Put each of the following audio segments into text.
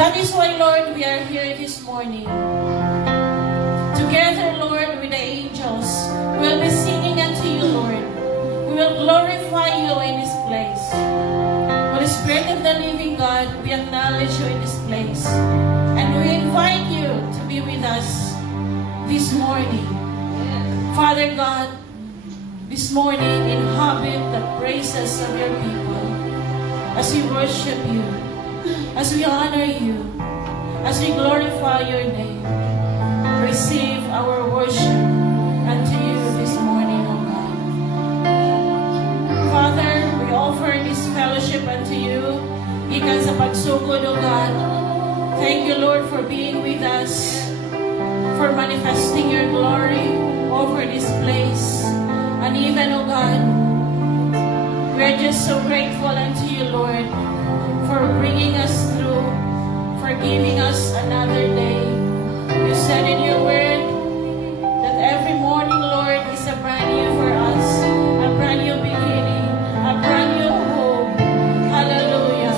That is why, Lord, we are here this morning. Together, Lord, with the angels, we will be singing unto you, Lord. We will glorify you in this place. Holy Spirit of the living God, we acknowledge you in this place. And we invite you to be with us this morning. Father God, this morning inhabit the praises of your people as we worship you, as we honor you, as we glorify your name. Receive our worship unto you this morning, O God. Father, we offer this fellowship unto you. Ikan sa pagsugod, O God. Thank you, Lord, for being with us, for manifesting your glory over this place. And even, O God, we're just so grateful unto you, Lord, for bringing us through, for giving us another day. You said in your word that every morning, Lord, is a brand new for us, a brand new beginning, a brand new hope. Hallelujah.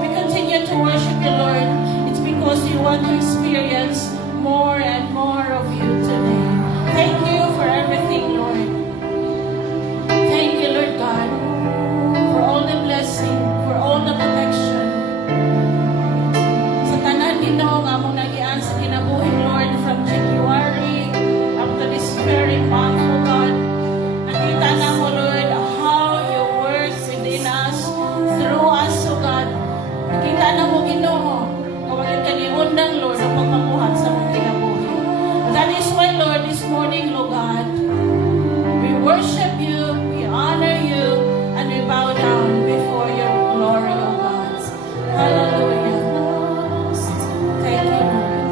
We continue to worship you, Lord. It's because you want to experience more and more of you today. Thank you for everything, Lord. Thank you, Lord God, for all the blessing, for all the protection. Sa tanan nito, nga mong nagian sa kinabuhing, Lord, from January up to this very month, O God. Nakita na mo, Lord, how you work within us, through us, O God. Nakita na mo, Ginoo, kung yung kaniundan, Lord, ang pagpamuhat sa mong kinabuhi. That is why, Lord, this morning, Lord God, we worship you, we honor you, and we bow down before your glory, O God. Hallelujah. Thank you, Lord.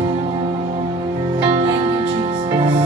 Thank you, Jesus.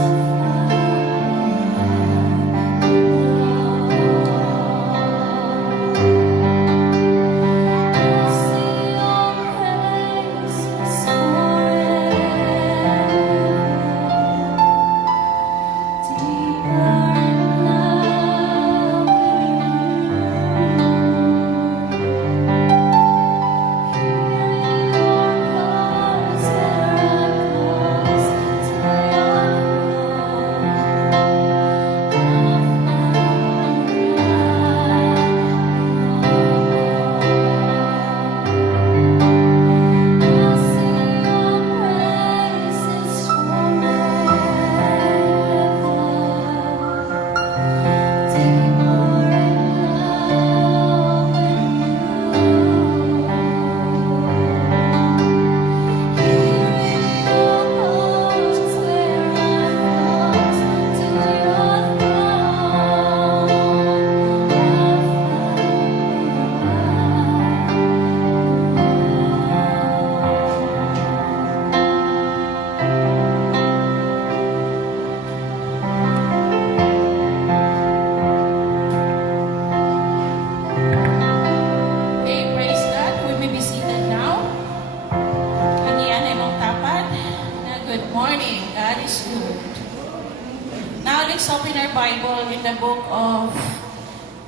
Let's open our Bible in the book of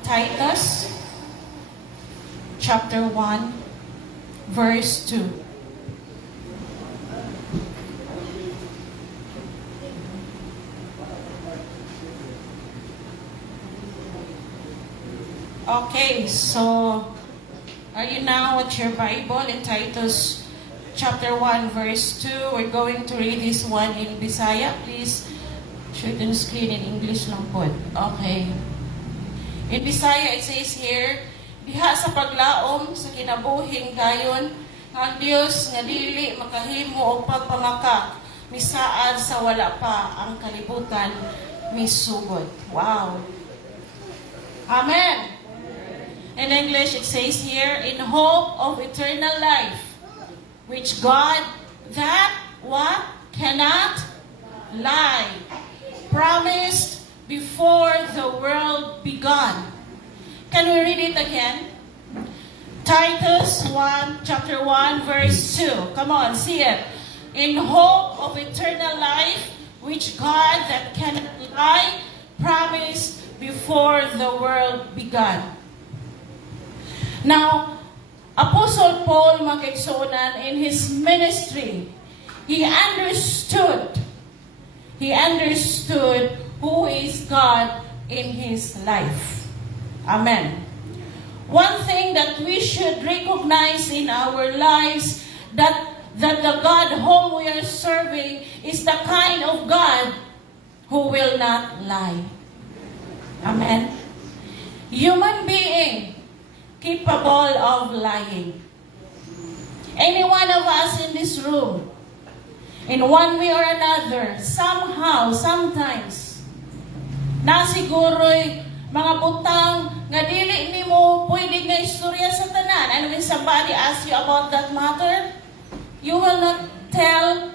Titus, chapter 1, verse 2. Okay, so are you now at your Bible in Titus chapter 1, verse 2? We're going to read this one in Bisaya. Please shoot on screen in English lang po. Okay. In Bisaya, it says here, diha sa paglaom sa kinabuhing gayon, nga ang Diyos nga dili makahimo og pagpamaka, misaad sa wala pa ang kalibutan misugod. Wow. Amen. In English, it says here, in hope of eternal life, which God, that what cannot lie, promised before the world began. Can we read it again? Titus 1, chapter 1, verse 2. Come on, see it. In hope of eternal life, which God that cannot lie, promised before the world began. Now, Apostle Paul makigsunan in his ministry, he understood who is God in his life. Amen. One thing that we should recognize in our lives, that the God whom we are serving is the kind of God who will not lie. Amen. Human being capable of lying. Any one of us in this room, in one way or another, somehow, sometimes, nasiguro'y mga butang nga dili nimo pwede nga istorya sa tanan. And when somebody asks you about that matter, you will not tell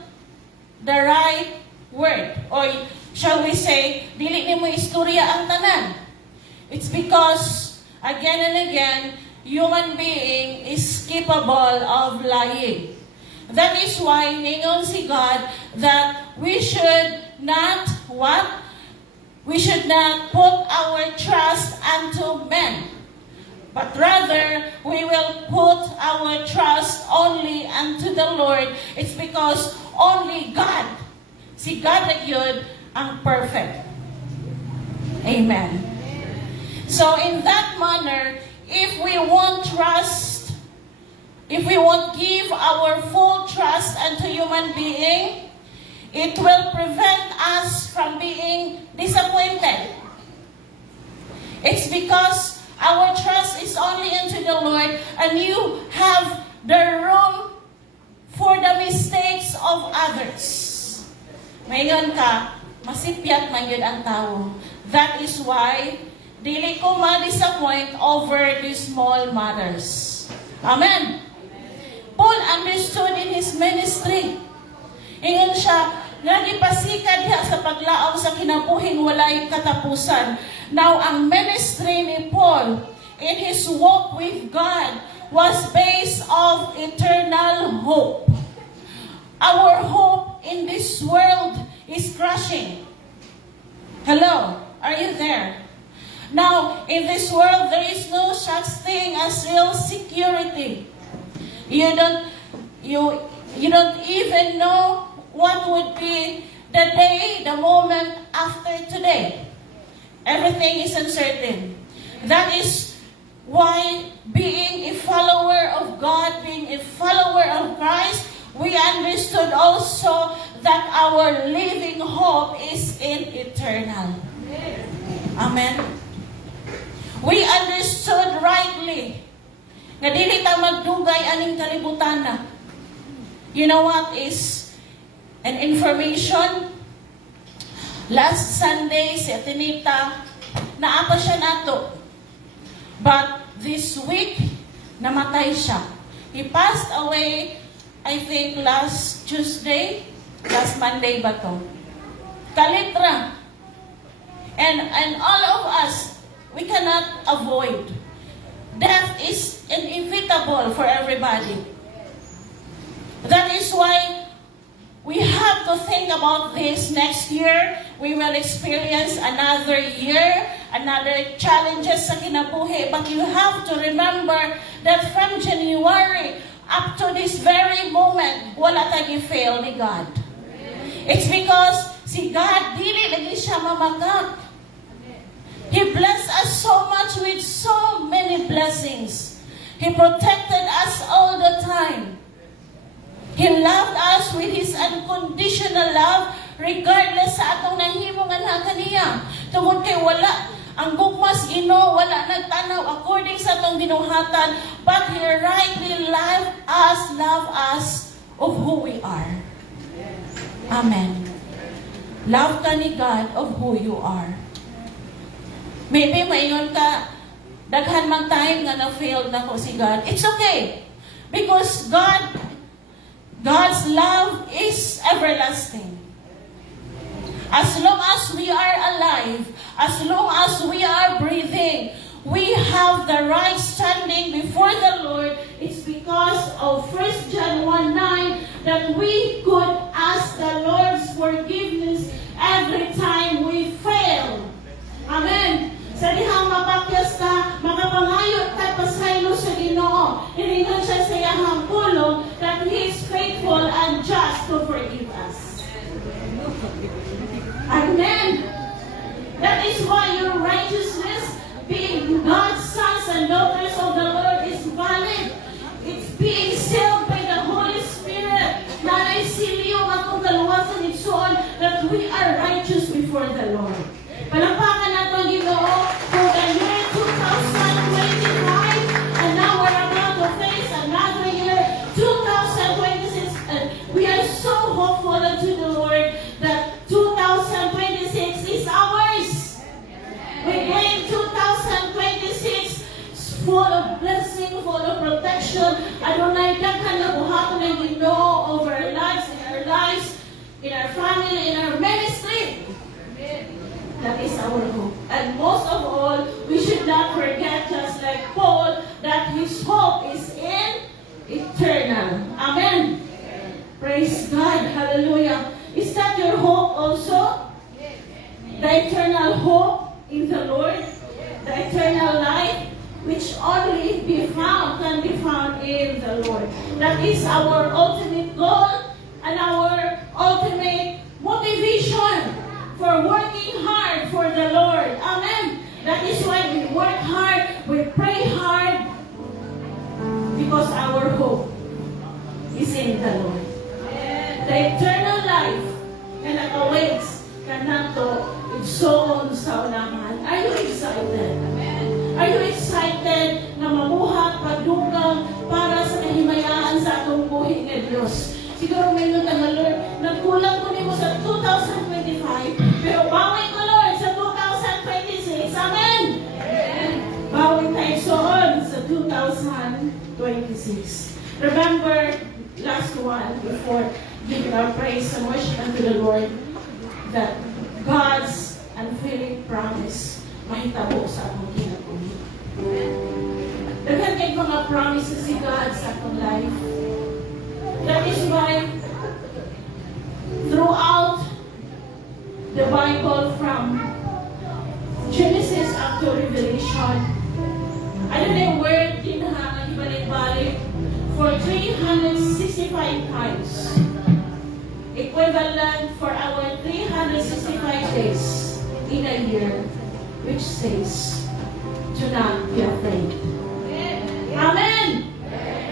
the right word. Or shall we say, dili nimo istorya ang tanan. It's because, again and again, human being is capable of lying. That is why, ningon si God, that we should not, what? We should not put our trust unto men, but rather, we will put our trust only unto the Lord. It's because only God, si God na yun, ang perfect. Amen. So in that manner, if we won't trust, if we won't give our full trust unto human being, it will prevent us from being disappointed. It's because our trust is only into the Lord, and you have the room for the mistakes of others. Ngayon ka, masipyat man yun ang tao. That is why, dili ko ma-disappoint over these small matters. Amen. Paul understood in his ministry. Ingon siya, nagipasikad diha sa paglaom sa kinabuhing walay katapusan. Now, ang ministry ni Paul in his walk with God was based of eternal hope. Our hope in this world is crushing. Hello, are you there? Now, in this world, there is no such thing as real security. You don't even know what would be the day, the moment after today. Everything is uncertain. That is why being a follower of God, being a follower of Christ, we understood also that our living hope is in eternal. Amen. We understood rightly nga dili ta magdugay aning kalibutan na. You know what is an information? Last Sunday, si Atenita, naapa siya nato. But this week, namatay siya. He passed away, I think, last Tuesday, last Monday ba to? Kalitra. And all of us, we cannot avoid. Death is inevitable for everybody. That is why we have to think about this. Next year, we will experience another year, another challenges sa kinabuhi. But you have to remember that from January up to this very moment, wala tayong fail ni God. It's because si God, dili lagi siya mamakak. He blessed us so much with so many blessings. He protected us all the time. He loved us with His unconditional love regardless sa atong nahimo nga na kaniya. Tungod kay wala, ang gugmas Ginoo wala nagtanaw according sa atong ginuhatan, but He rightly loved us of who we are. Amen. Love ka ni God of who you are. Maybe maingon ka, daghan man time nga na-failed na ko si God. It's okay. Because God's love is everlasting. As long as we are alive, as long as we are breathing, we have the right standing before the Lord. It's because of 1 John 1:9 that we could ask the Lord's forgiveness every time we fail. Amen. Sa dihang mapakyas ka, makapangayo tayo pasaylo sa Ginoo. Hiningon us to forgive us. Amen. That is why your righteousness, being God's sons and daughters of the Lord, is valid. It's being sealed by the Holy Spirit. Nanay silyo atong kaluwasan itsoon that we are righteous before the Lord. Palakpakan nato ang Ginoo for the year 2025, and now we're about to face another year, 2026, and we are so hopeful unto the Lord that 2026 is ours. We claim 2026 full of blessing, full of protection. Adonai, daghan na buhaton ng Ginoo over our lives, in our family, in our ministry. That is our hope. And most of all, we should not forget, just like Paul, that his hope is in eternal. Amen. Praise God. Hallelujah. Is that your hope also? The eternal hope in the Lord, the eternal life, which only can be found in the Lord. That is our ultimate goal and our ultimate motivation for working hard for the Lord. Amen. That is why we work hard, we pray hard, because our hope is in the Lord. The eternal life na nakawaits kananto igsoon sa unahan. Are you excited? Are you excited na mamuhat, pagdugang para sa kahimayaan sa atong buhay ng Diyos? Siguro may nutang na, Lord, nagkulang ko nimo sa 2025, pero bawin ko, Lord, sa 2026. Amen? Bawin tayo soon sa 2026. Remember, last one, before giving our praise and worship unto the Lord, that God's unfailing promise mahitabo sa atong kinabuhi. Daghan kay mga promises si God sa atong life. That is why throughout the Bible, from Genesis up to Revelation, I don't know where tinahang ibalik-balik for 365 times, equivalent for our 365 days in a year, which says, "Do not be afraid." Amen.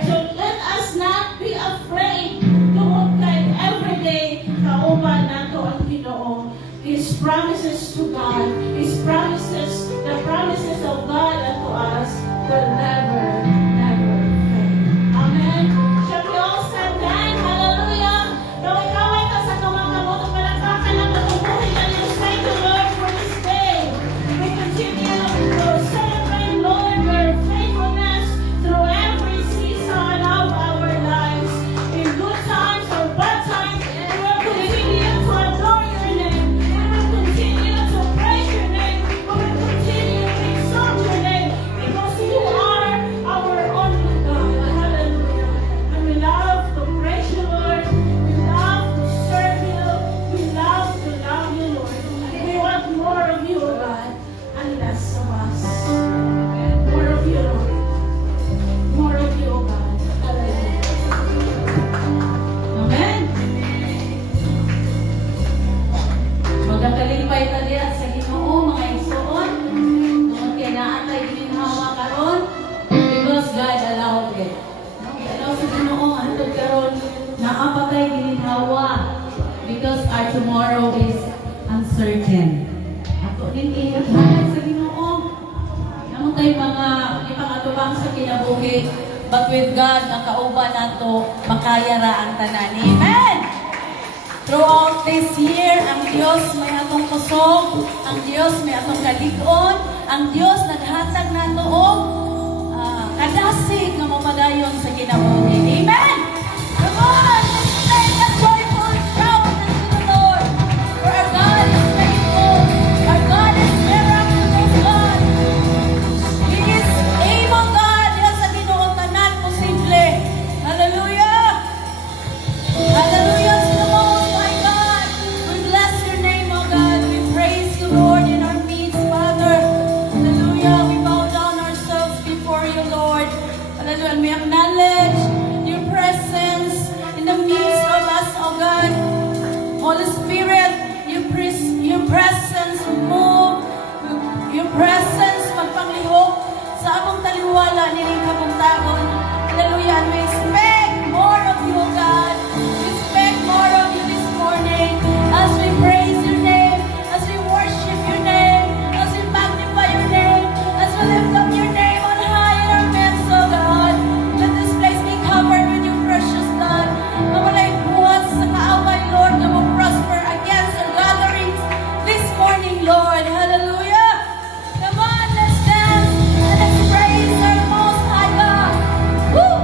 So let us not be afraid to like every day kauban nato ang Ginoo. His promises to God, His promises, the promises of God unto us will never, never fail. Amen. Shall we all stand then? Hallelujah. Now ikaw ay kasama mga kamoto palakpakan ng natubuhin and you thank the Lord for this day. We continue to celebrate, Lord, your faithfulness through every season of our lives. In good times or bad times, we will continue to adore your name. We will continue to praise your name. We will continue to exalt your name because you are our only God. Hallelujah. And we love to praise you, Lord. We love to serve you. We love to love you, Lord. We want more of you, God, and less of us. More of you, Lord. More of you, God. Hallelujah. Amen. Magkakalipay ta diya sa Ginoo, mga igsoon. Tungod kay naatay gininhawa karon because God allowed it. Allow sa Ginoo hantod karon naapatay gininhawa because our tomorrow is uncertain. Ato din ihatag sa Ginoo. Namon tay mga ipangatubang sa kinabuhi, but with God ang kauban nato makaya ra ang tanan. Amen. Throughout this year, ang Diyos may atong kusog, ang Diyos may atong kalig-on, ang Diyos naghatag nato og kadasig nga mapadayon sa kinabuhi. Amen! Come on! Let's make a joyful shout unto the Lord. For our God is faithful. Our God is miraculous God. He is able God. Diyan sa Ginoo tanan posible. Hallelujah! Hallelujah to the Most High God. We bless your name, O God. We praise you, Lord, in our midst, Father. Hallelujah. We bow down ourselves before you, Lord. Hallelujah. And we acknowledge your nining kabuntagon. Hallelujah. And we expect more of you, God. We expect more of you this morning as we praise your name, as we worship your name, as we magnify your name, as we lift up your name on high in our midst, oh God. Let this place be covered with your precious blood. Na wala'y buhat sa kaaway, Lord, na will prosper against our gatherings this morning, Lord. Hallelujah. Come on, let's dance and let's praise our Most High God. Woo!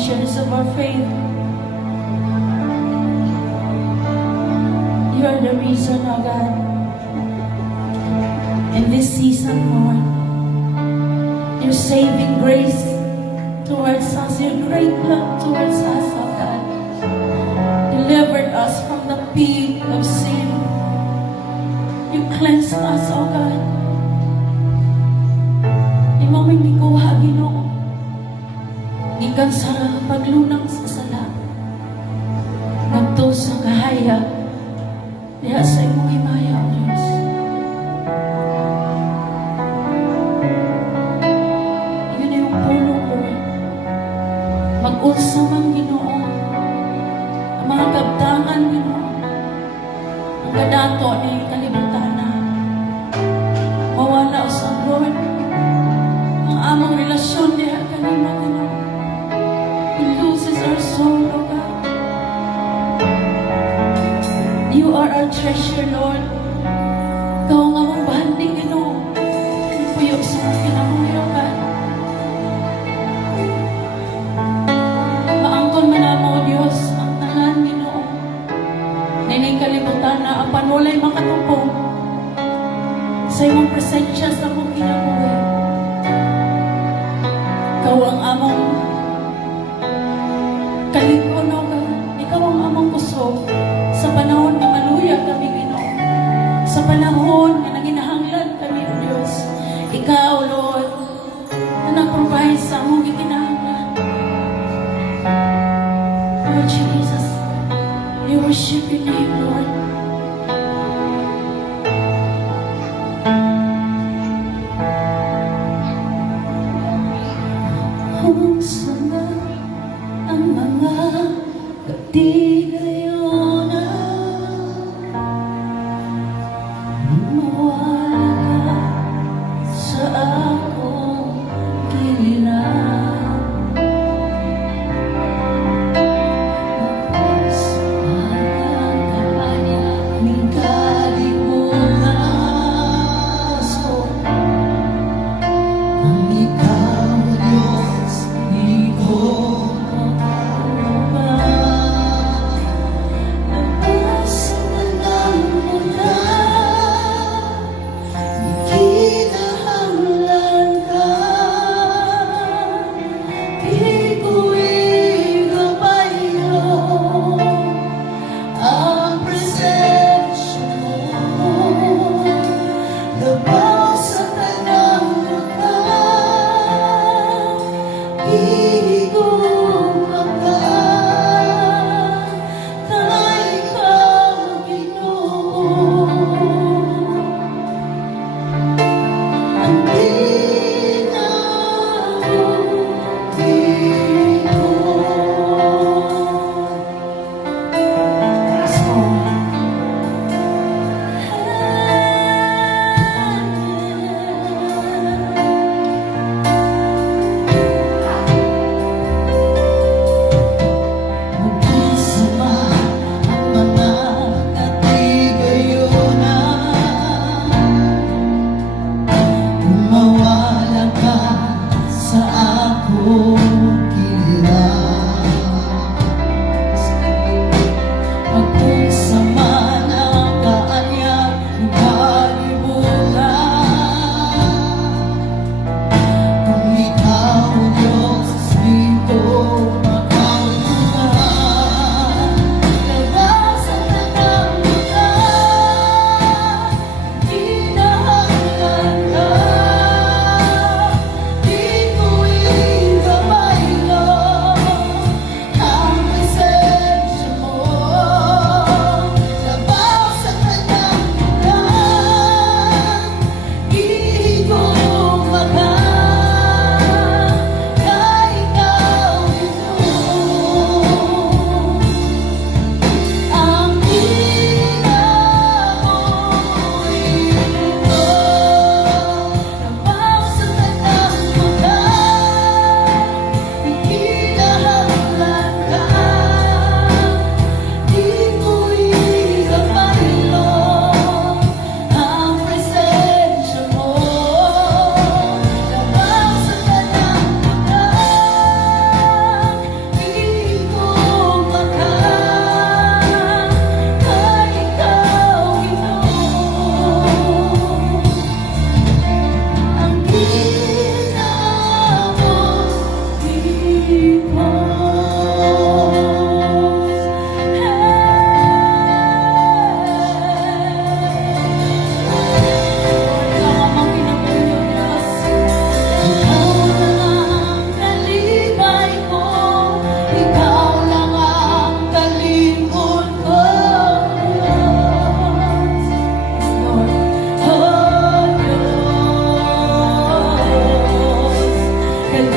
measures of our faith. You are the reason, oh God. In this season, Lord, your saving grace towards us, your great love towards us, oh God, delivered us from the pit of sin. You cleansed us, oh God. Imo may gikuha, Ginoo. Ikan sa paglunang sa sala. Ngadto sa kahaya. Diha sa imong himaya, O Diyos. Iyon na yung pulong, Lord. Mag-ulsa man, Ginoo. Ang mga kabtangan, Ginoo. Ang kadato ni kalibutan na. Mawala sa Lord. Ang among relasyon diha kanina, Ginoo. It loses our soul, O God. You are our treasure, Lord. Ikaw ang among bahanding, Ginoo. Puyo sa mga kinamuhirokan. Maangkon man namo, O Diyos, ang tanan, Ginoo. Nining kalibutan na ang panulay makatupo sa imong presensya sa mong kinabuhi. Ikaw ang among kalikon, O God. Ikaw ang among kusog sa panahon na maluya kami, Ginoo. Sa panahon na naginahanglan kami, O Diyos. Ikaw, Lord, na nag-provide sa among gikinahanglan. Lord Jesus, we worship your name, Lord. Kung sana ang mga katigayon na mawala ka sa akong giliran. Mapos magkakaya ng kalimutan ko. Kung ikaw, Diyos, di ko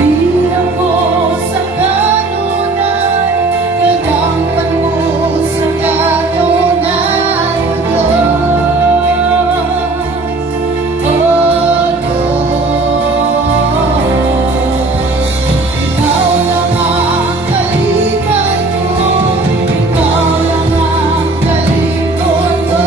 Dakilang mo sa kanunay, kagangkan mo sa kanunay, O Diyos. Ikaw lang ang kalipay ko, ikaw lang ang kalipon ko,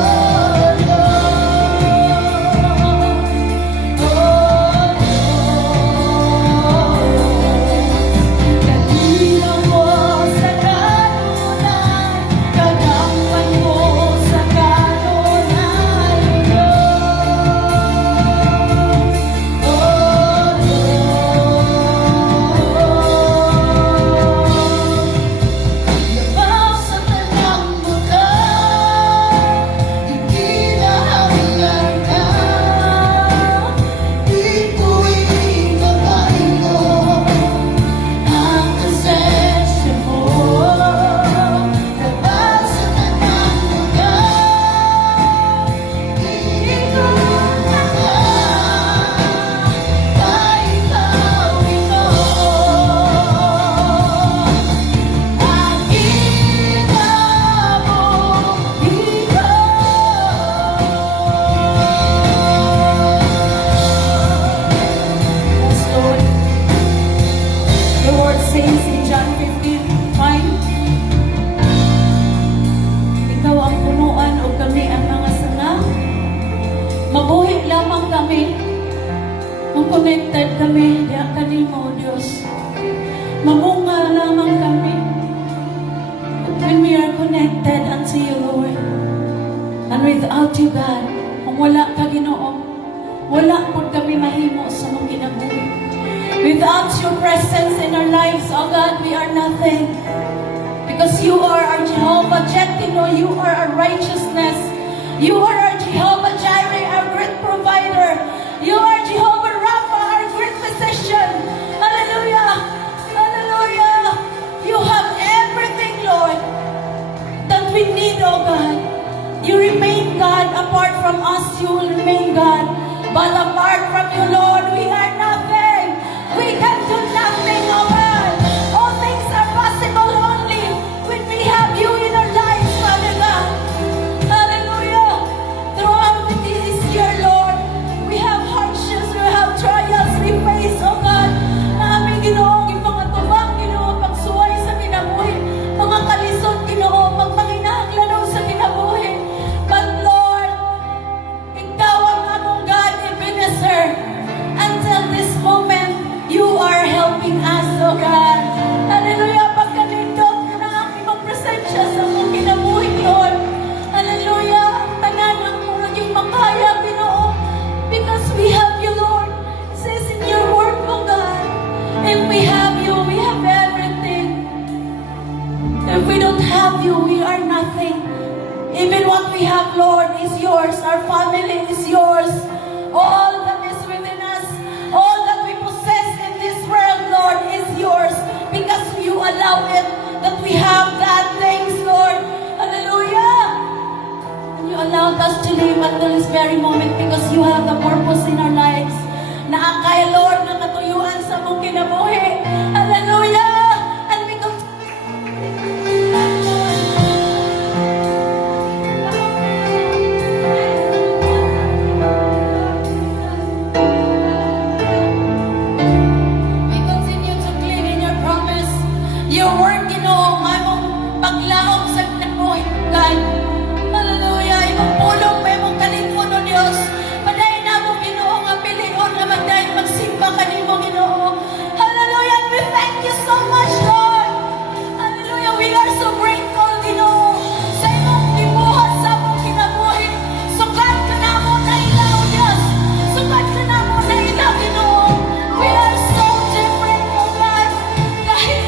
Dakilang mo sa kanunay, kagangkan mo sa kanunay, O Labang sa tanang lugar, ikinahanglan ka. Di ko'y nakaino ang presensya mo. Labang sa tanang lugar, ikinahanglan ka. Kahit ikaw, Yes, Lord. The word says in John 15:5, Ikaw ang punuan o kami ang mga sanga. Mabuhi lamang kami kung connected kami diya kanimo, Diyos. Mamunga lamang kami when we are connected unto you, Lord. And without you, God, kung wala ka, Ginoo, wala po kami mahimo sa mong kinabuhi. Without your presence in our lives, oh God, we are nothing. Because you are our Jehovah Jettino, you are our righteousness. You are our Jehovah Jireh, our great provider. You are Jehovah Rapha, our great physician. Hallelujah! Hallelujah! You have everything, Lord, that we need, oh God. You remain God. Apart from us, you will remain God. But apart from you, Lord, we are nothing. We can do nothing, oh God. All things are possible only when we have you in our lives, Father God. Hallelujah. Throughout this year, Lord, we have hardships, we have trials we face, oh God. Na aming Ginoo, yung mga tubang, Ginoo, pagsuway sa kinabuhi, mga kalisod, Ginoo, magpanginahanglan sa kinabuhi. But Lord, Ikaw ang among God, Ebenezer. Until this moment, You are helping us, oh God. Hallelujah. Pagkalindot ka na ang imong presensya sa among kinabuhi, Lord. Hallelujah. Ang tanan ang naging makaya, Ginoo. Because we have You, Lord. It says in Your word, oh God. If we have You, we have everything. If we don't have You, we are nothing. Even what we have, Lord, is Yours. Our family is Yours. All that is within us, all that we possess in this world, Lord, is Yours. Because You allow it, that we have that things, Lord. Hallelujah. And You allowed us to live until this very moment because You have the purpose in our lives. Naakay, Lord, na katuyuan sa mong kinabuhi. Hallelujah. And we come We continue to cling in Your promise. Your word, Ginoo, among paglaom sa kinabuhi, God. Hallelujah. Imong pulong, may mong kalingkod, O Diyos. Padayon na mo, Ginoo, nga pilion nga magdayon magsimba kanimo, Ginoo. Hallelujah. And we thank You so much, Lord. Hallelujah. We are so grateful, Ginoo, sa imong gibuhat sa among kinabuhi. Sukat ka na mo na ilaw, Diyos. Sukat ka na mo na ilaw, Ginoo. We are so different, oh God. Dahil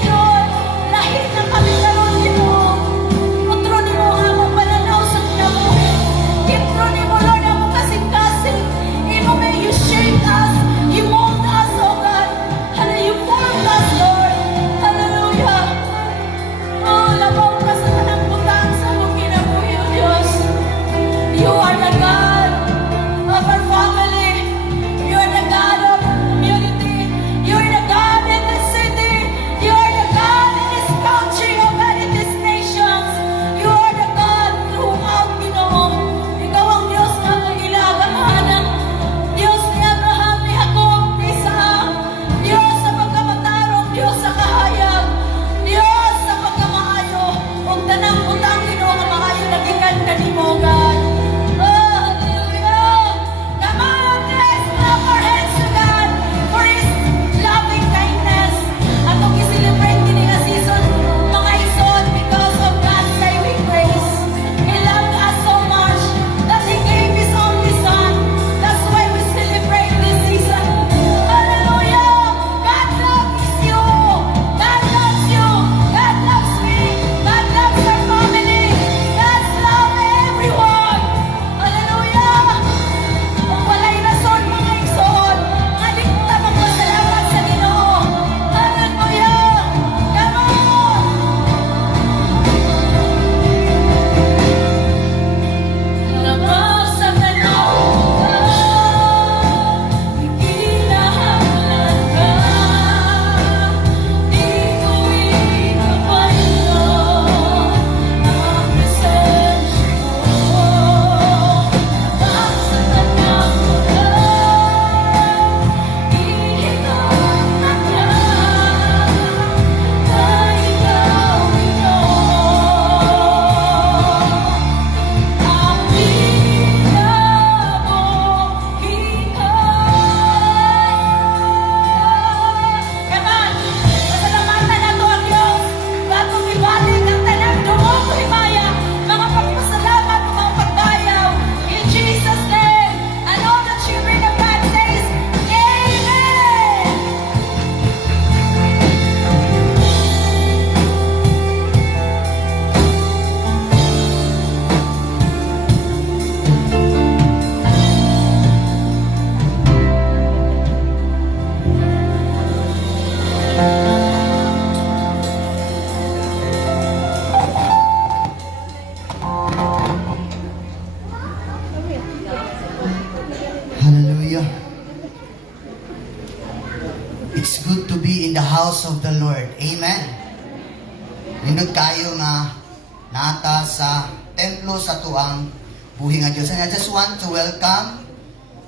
of the Lord. Amen. Nindot kayo nga nata sa templo sa tuang buhi nga Dios. And I just want to welcome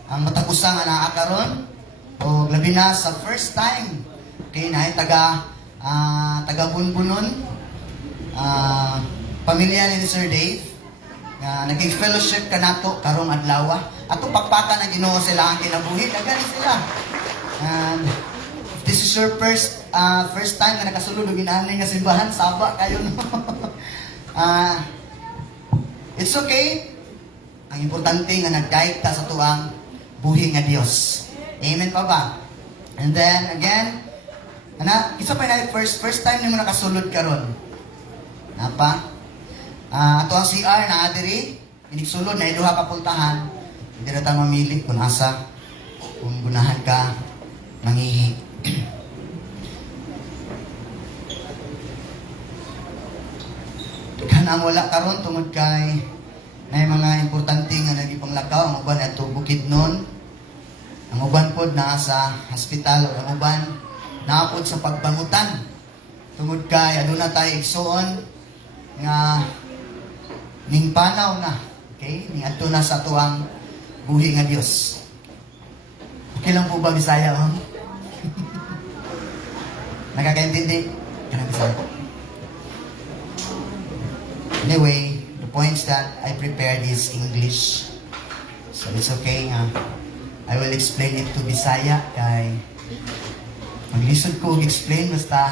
ang matapusa nga naa karon o labi na sa first time kay naay taga Bunbunon, pamilya ni Sir Dave nga naging fellowship ka nato karong adlaw. Ato pakpaka na Ginoo sila ang kinabuhi, daghan sila. And if this is your first time nga nakasulod og ginani nga simbahan, saba kayo no. It's okay. Ang importante nga nag-guide ta sa tuang buhi nga Dios. Amen pa ba? And then again, isa pa na first time nimo nakasulod karon. Napa? Ato ang CR na adiri, inig-sulod na duha ka puntahan. Hindi na ta mamili kung asa kung gunahan ka nangihi. Daghan ang wala karon tungod kay na mga importante nga nagipanglakaw. Ang uban ato Bukidnon, ang uban pod naa sa hospital, ang uban naapod sa pagbangutan tungod kay aduna tayo igsuon nga ning panaw na, okay, ning adto na sa tuang buhi nga Dios. Okay lang po ba Bisaya, ma'am? Nakakaintindi? Kana Bisaya? Anyway, the points that I prepared is English. So it's okay. I will explain it to Bisaya kay maglisod ko explain basta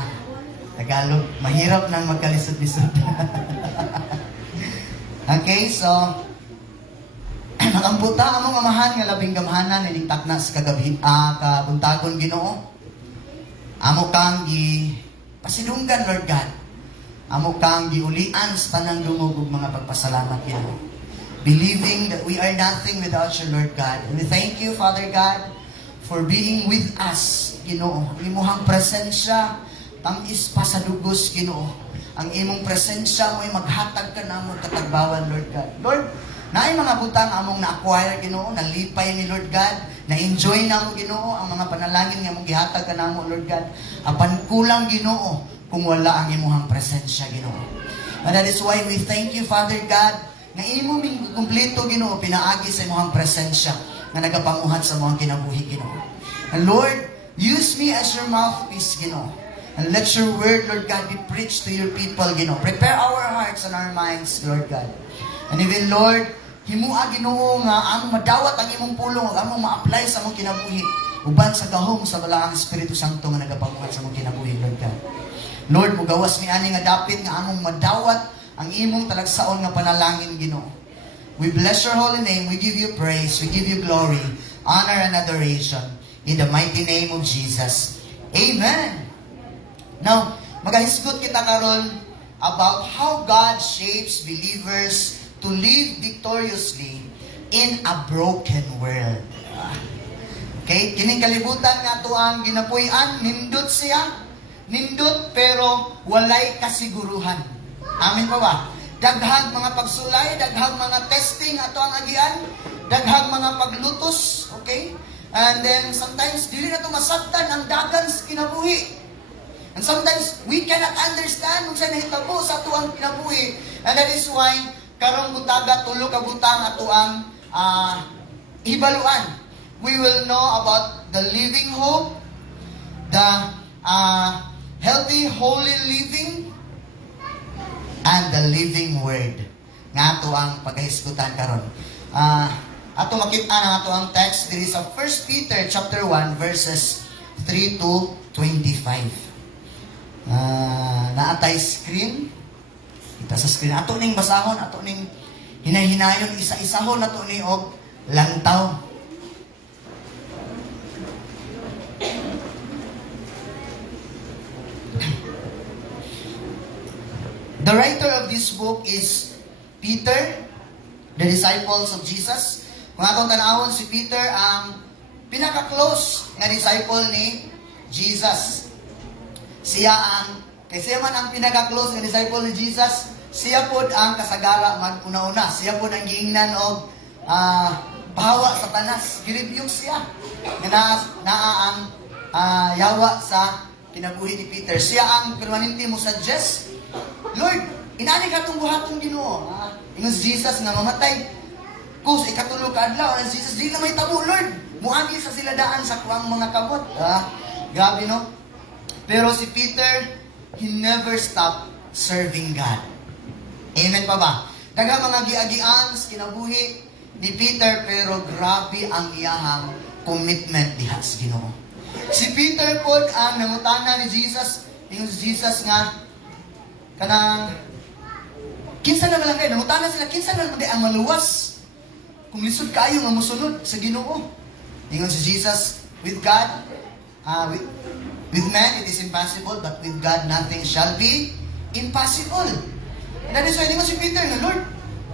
Tagalog. Mahirap nang magkalisod-lisod. Okay, so nakambuta among amahan nga labing gamhanan ining takna sa kabuntagon Ginoo. Amo kang pasidunggan Lord God. Amo kang giulian sa tanang dungog ug mga pagpasalamat Ginoo. Believing that we are nothing without you Lord God. And we thank you Father God for being with us Ginoo. Ang imong presensya tamis pa sa dugos Ginoo. Ang imong presensya mo'y maghatag ka namon katagbawan Lord God. Lord, naay mga butang among na-acquire Ginoo, nalipay ni Lord God, na-enjoy namo Ginoo ang mga panalangin nga among gihatag ka namo Lord God. Apan kulang Ginoo kung wala ang imong presensya Ginoo. And that is why we thank you Father God nga imo ming kumpleto Ginoo pinaagi sa imong presensya nga nagapanguhat sa mga kinabuhi Ginoo. And Lord, use me as your mouthpiece Ginoo. And let your word, Lord God, be preached to your people, Ginoo. Prepare our hearts and our minds, Lord God. And even, Lord, himua, Ginoo, nga among madawat ang imong pulong, among ma-apply sa among kinabuhi. Uban sa gahom sa balaang Espiritu Santo nga nagapamuhat sa among kinabuhi, Lord God. Lord, mugawas mi ani nga dapit nga among madawat ang imong talagsaon nga panalangin, Ginoo. We bless your holy name. We give you praise. We give you glory, honor, and adoration. In the mighty name of Jesus. Amen. Now, magahisgot kita karon about how God shapes believers to live victoriously in a broken world. Okay? Kining kalibutan nga ito ang ginapuy-an, nindot siya. Nindot pero walay kasiguruhan. Amin pa ba? Daghang mga pagsulay, daghang mga testing ato ang agian, daghang mga paglutos, okay? And then sometimes dili na ito masabtan ang dagan sa kinabuhi. And sometimes we cannot understand kung saan nahitabo sa ato ang kinabuhi. And that is why karong butaga tulo ka butang ato ang hibaluan. We will know about the living hope, the healthy, holy living, and the living word. Nga ato ang pagkahisgutan karon. Ato makita na ato ang text diri sa 1 Peter chapter 1 verses 3 to 25. Naatay screen. Kita sa screen. Ato ning basahon, ato ning hinay-hinayon, isa-isahon ato ni og lantaw. The writer of this book is Peter, the disciples of Jesus. Kung akong tanawon, si Peter ang pinaka-close na disciple ni Jesus. Kasi man ang pinaka-close na disciple ni Jesus, siya po ang kasagara mag-una-una. Siya po ang giingnan o pahawa sa tanas. Gilibyong siya. Naa ang yawa sa kinabuhi ni Peter. Siya ang permanente mo suggest, Lord, inani ka itong buhatong Ginoo. Ingon si Jesus nga mamatay ko sa ikatulog ka adlaw. Ang Jesus, di na may tabo, Lord. Muagi sa sila daan sa kuwang mga kabot. Grabe, no? Pero si Peter, he never stopped serving God. Amen pa ba? Daghang mga giagian sa kinabuhi ni Peter, pero grabe ang iyahang commitment diha sa Ginoo. Si Peter po ang nangutana ni Jesus, yung Jesus nga, kanang, kinsa na lang kayo, nangutana sila, kinsa na lang ang maluwas. Kung lisod kayo nga musunod sa Ginoo. Ingon si Jesus, with God, with man it is impossible, but with God nothing shall be impossible. And that is why, ingon si Peter na, Lord,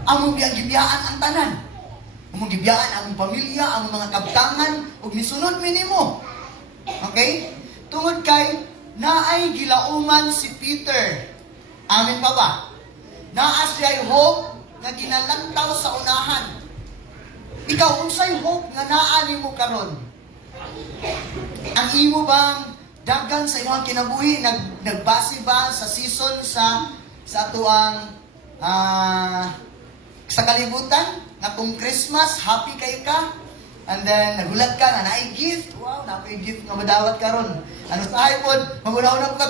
among gibiyaan ang tanan. Among gibiyaan ang pamilya, ang mga kabtangan, ug misunod minimo. Okay? Tungod kay naay gilauman si Peter. Amen pa ba? Naa siya'y hope nga ginalantaw sa unahan. Ikaw, unsay hope nga naa nimo karon? Ang imo bang dagan sa imong kinabuhi nagbase ba sa season sa atuang sa kalibutan nga kung Christmas happy kay ka? And then, nagulat ka na naay gift. Wow, naay gift nga madawat karon. Ano sa iPod, mag-una-una ko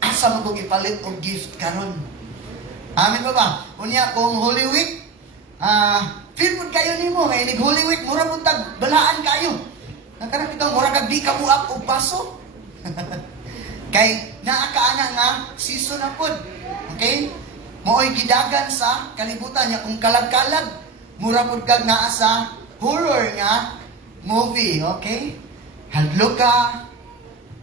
asa mo kong ipalit og gift karon. Amin ba ba? Unya, kung Holy Week, feel good kayo nimo. Kaya nig Holy Week, mura po tag, balaan kayo. Nagkarap itong mura kag di ka buap og baso. Kay, naakaana nga, season na pod. Okay? Mooy gidagan sa kalibutan niya. Kung kalag-kalag, mura po kag naa sa horror nga movie, okay? Hadlo ka.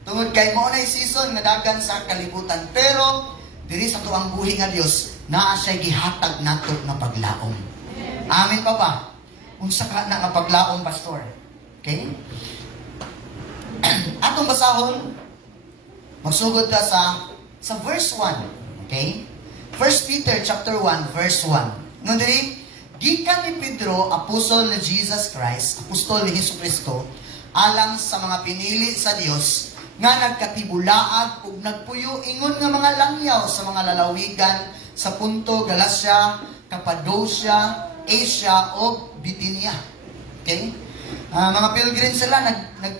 Tungod kay mo na season nga dagan sa kalibutan. Pero, diri sa tuang buhi nga Dios, naa siya gihatag nato na paglaom. Amin pa ba? Unsa ka na nga paglaom, pastor? Okay? Atong basahon, magsugod ka sa verse 1. Okay? 1 Peter chapter 1, verse 1. Nung diri, gikan ni Pedro, apostol ni Jesus Christ, apostol ni Jesucristo, alang sa mga pinili sa Dios, nga nagkatibulaag ug nagpuyo ingon nga mga langyaw sa mga lalawigan sa Punto, Galacia, Cappadocia, Asia o Bithynia. Okay? Mga pilgrim sila,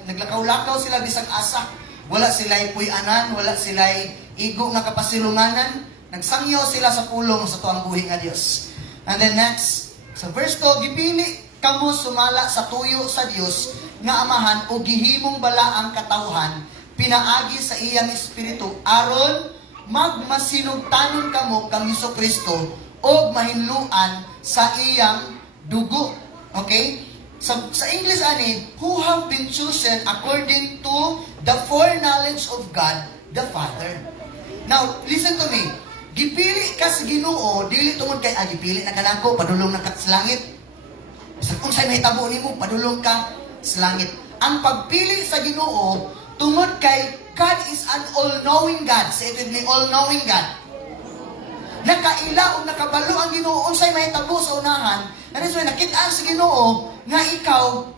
naglakaw-lakaw sila bisag asa. Wala sila'y puy-anan, wala sila'y igo nga kapasilunganan. Nagsangyo sila sa pulong sa tuang buhi nga Dios. And then next, sa verse 2, gipili kamo sumala sa tuyo sa Dios nga amahan o gihimong bala ang katawhan pinaagi sa iyang espiritu aron magmasinugtanon kamo kang Jesucristo o mahinluan sa iyang dugo. Okay? Sa English ani, who have been chosen according to the foreknowledge of God the Father. Now, listen to me. Gipili ka sa Ginoo, dili tungod kay gipili na kanako, padulong na ka sa langit. Sa kung sa'y mahitabo nimo, padulong ka sa langit. Ang pagpili sa Ginoo, tungod kay God is an all-knowing God. Say it with me, all-knowing God. Nakaila o nakabalo ang Ginoo, unsay mahitabo sa unahan. That is why nakitaan sa Ginoo, nga ikaw,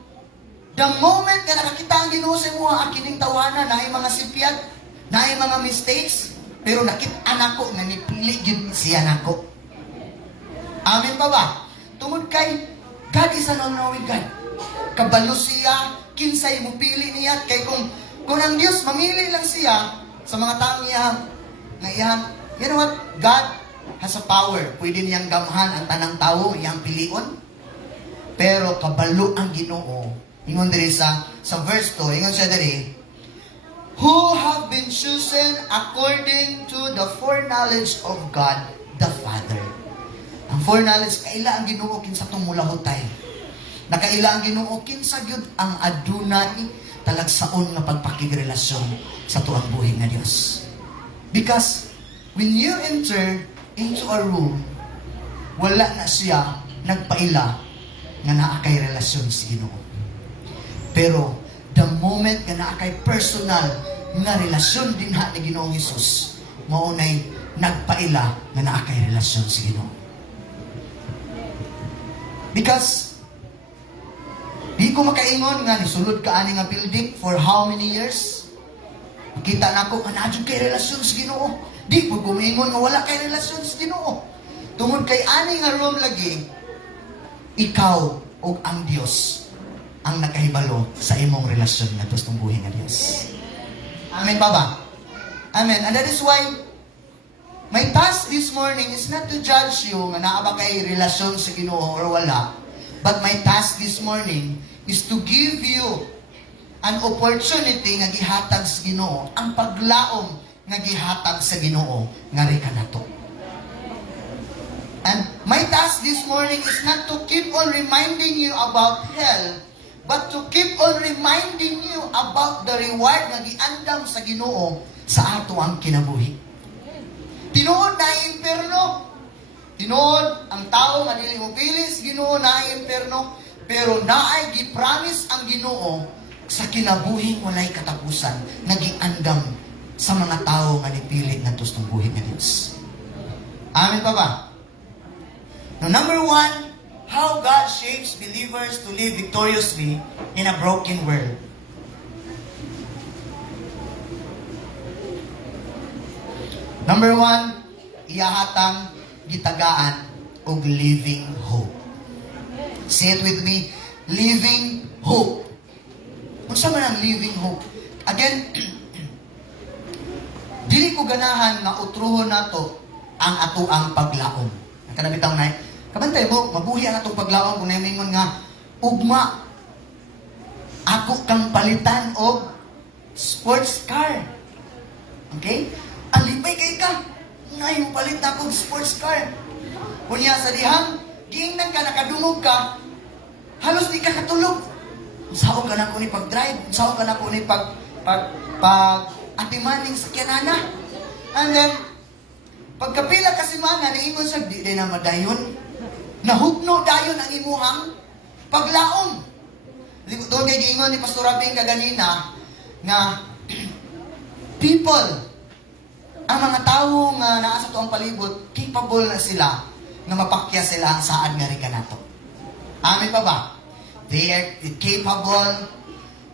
the moment na nakakita ang Ginoo sa imo, ang kining tawanan, na mga sipyat, na mga mistakes, pero nakita nako nga nipili gyud siya nako. Amen pa ba? Tungod kay God is an all-knowing God. Kabalo siya, kinsay mo pili niya, kay kung ang Dios mamili lang siya sa mga taong niya, you know what? God has a power. Pwede niyang gamhan ang tanang tao, iyang pilion. Pero kabalo ang Ginoo. Ingon diri sa verse 2, ingon siya diri, who have been chosen according to the foreknowledge of God the Father. Ang foreknowledge, kaila ang Ginoo kinsa tong mulahutay. Nakaila ang Ginoo kinsa gyud ang adunay talagsaon nga pagpakigrelasyon sa tuang buhi nga Dios. Because when you enter into a room, wala na siya nagpaila nga naa kay relasyon si Ginoo. Pero the moment nga naa kay personal nga relasyon din ha ni Ginoong Hesus, maunay nagpaila nga naa kay relasyon si Ginoo. Because di ko makaingon nga nisulod ka ani nga building for how many years? Kita na ko, anadyo kay relasyon sa Ginoo. Di po gumingon nga wala kay relasyon sa Ginoo. Tungod kay ani nga rom lagi, ikaw o ang Dios ang nakahibalo sa imong relasyon nga tustong buhi nga Dios. Amen pa ba? Amen. And that is why my task this morning is not to judge you nga naa ba kay relasyon sa Ginoo or wala. But my task this morning is to give you an opportunity nga gihatag sa Ginoo, ang paglaom nga gihatag sa Ginoo nga rika nato. And my task this morning is not to keep on reminding you about hell, but to keep on reminding you about the reward nga giandam sa Ginoo sa ato ang kinabuhi. Tinuod na impierno. Tinuod ang tao nga dili mo pilis Ginoo na impierno, pero naay gipromise ang Ginoo sa kinabuhing walay katapusan, naging andam sa mga tao nga nipilit ng tustong buhi ng Diyos. Amen pa ba? Now, number 1, how God shapes believers to live victoriously in a broken world. Number 1, iyahatang gitagaan og living hope. Say it with me, living hope. Unsa man ang living hope? Again, dili ko ganahan nga utruhon nato ang ato ang paglaom. Kanang bitaw nay, kabantay mo, mabuhi ang atong paglaom kung namingon nga ugma ako kang palitan og sports car. Okay? Alipay kay ka. Ngayon palit na kong sports car. Kunya sa dihang, giingnan ka, nakadungog ka, halos di ka katulog. Saan ka na ko ni pag-drive? Saan ka na ko ni pag-atimaning sakyanana? And then, pagkapila kasi mana, niingon sa di na madayon. Nahugno dayon ang imuhang paglaom. Doon kay giingon ni Pastor Abing kaganina, nga people, ang mga tao nga naa sa tuwang palibot, capable na sila na mapakya sila ang saad nga rin ka nato. Amen pa ba? They are capable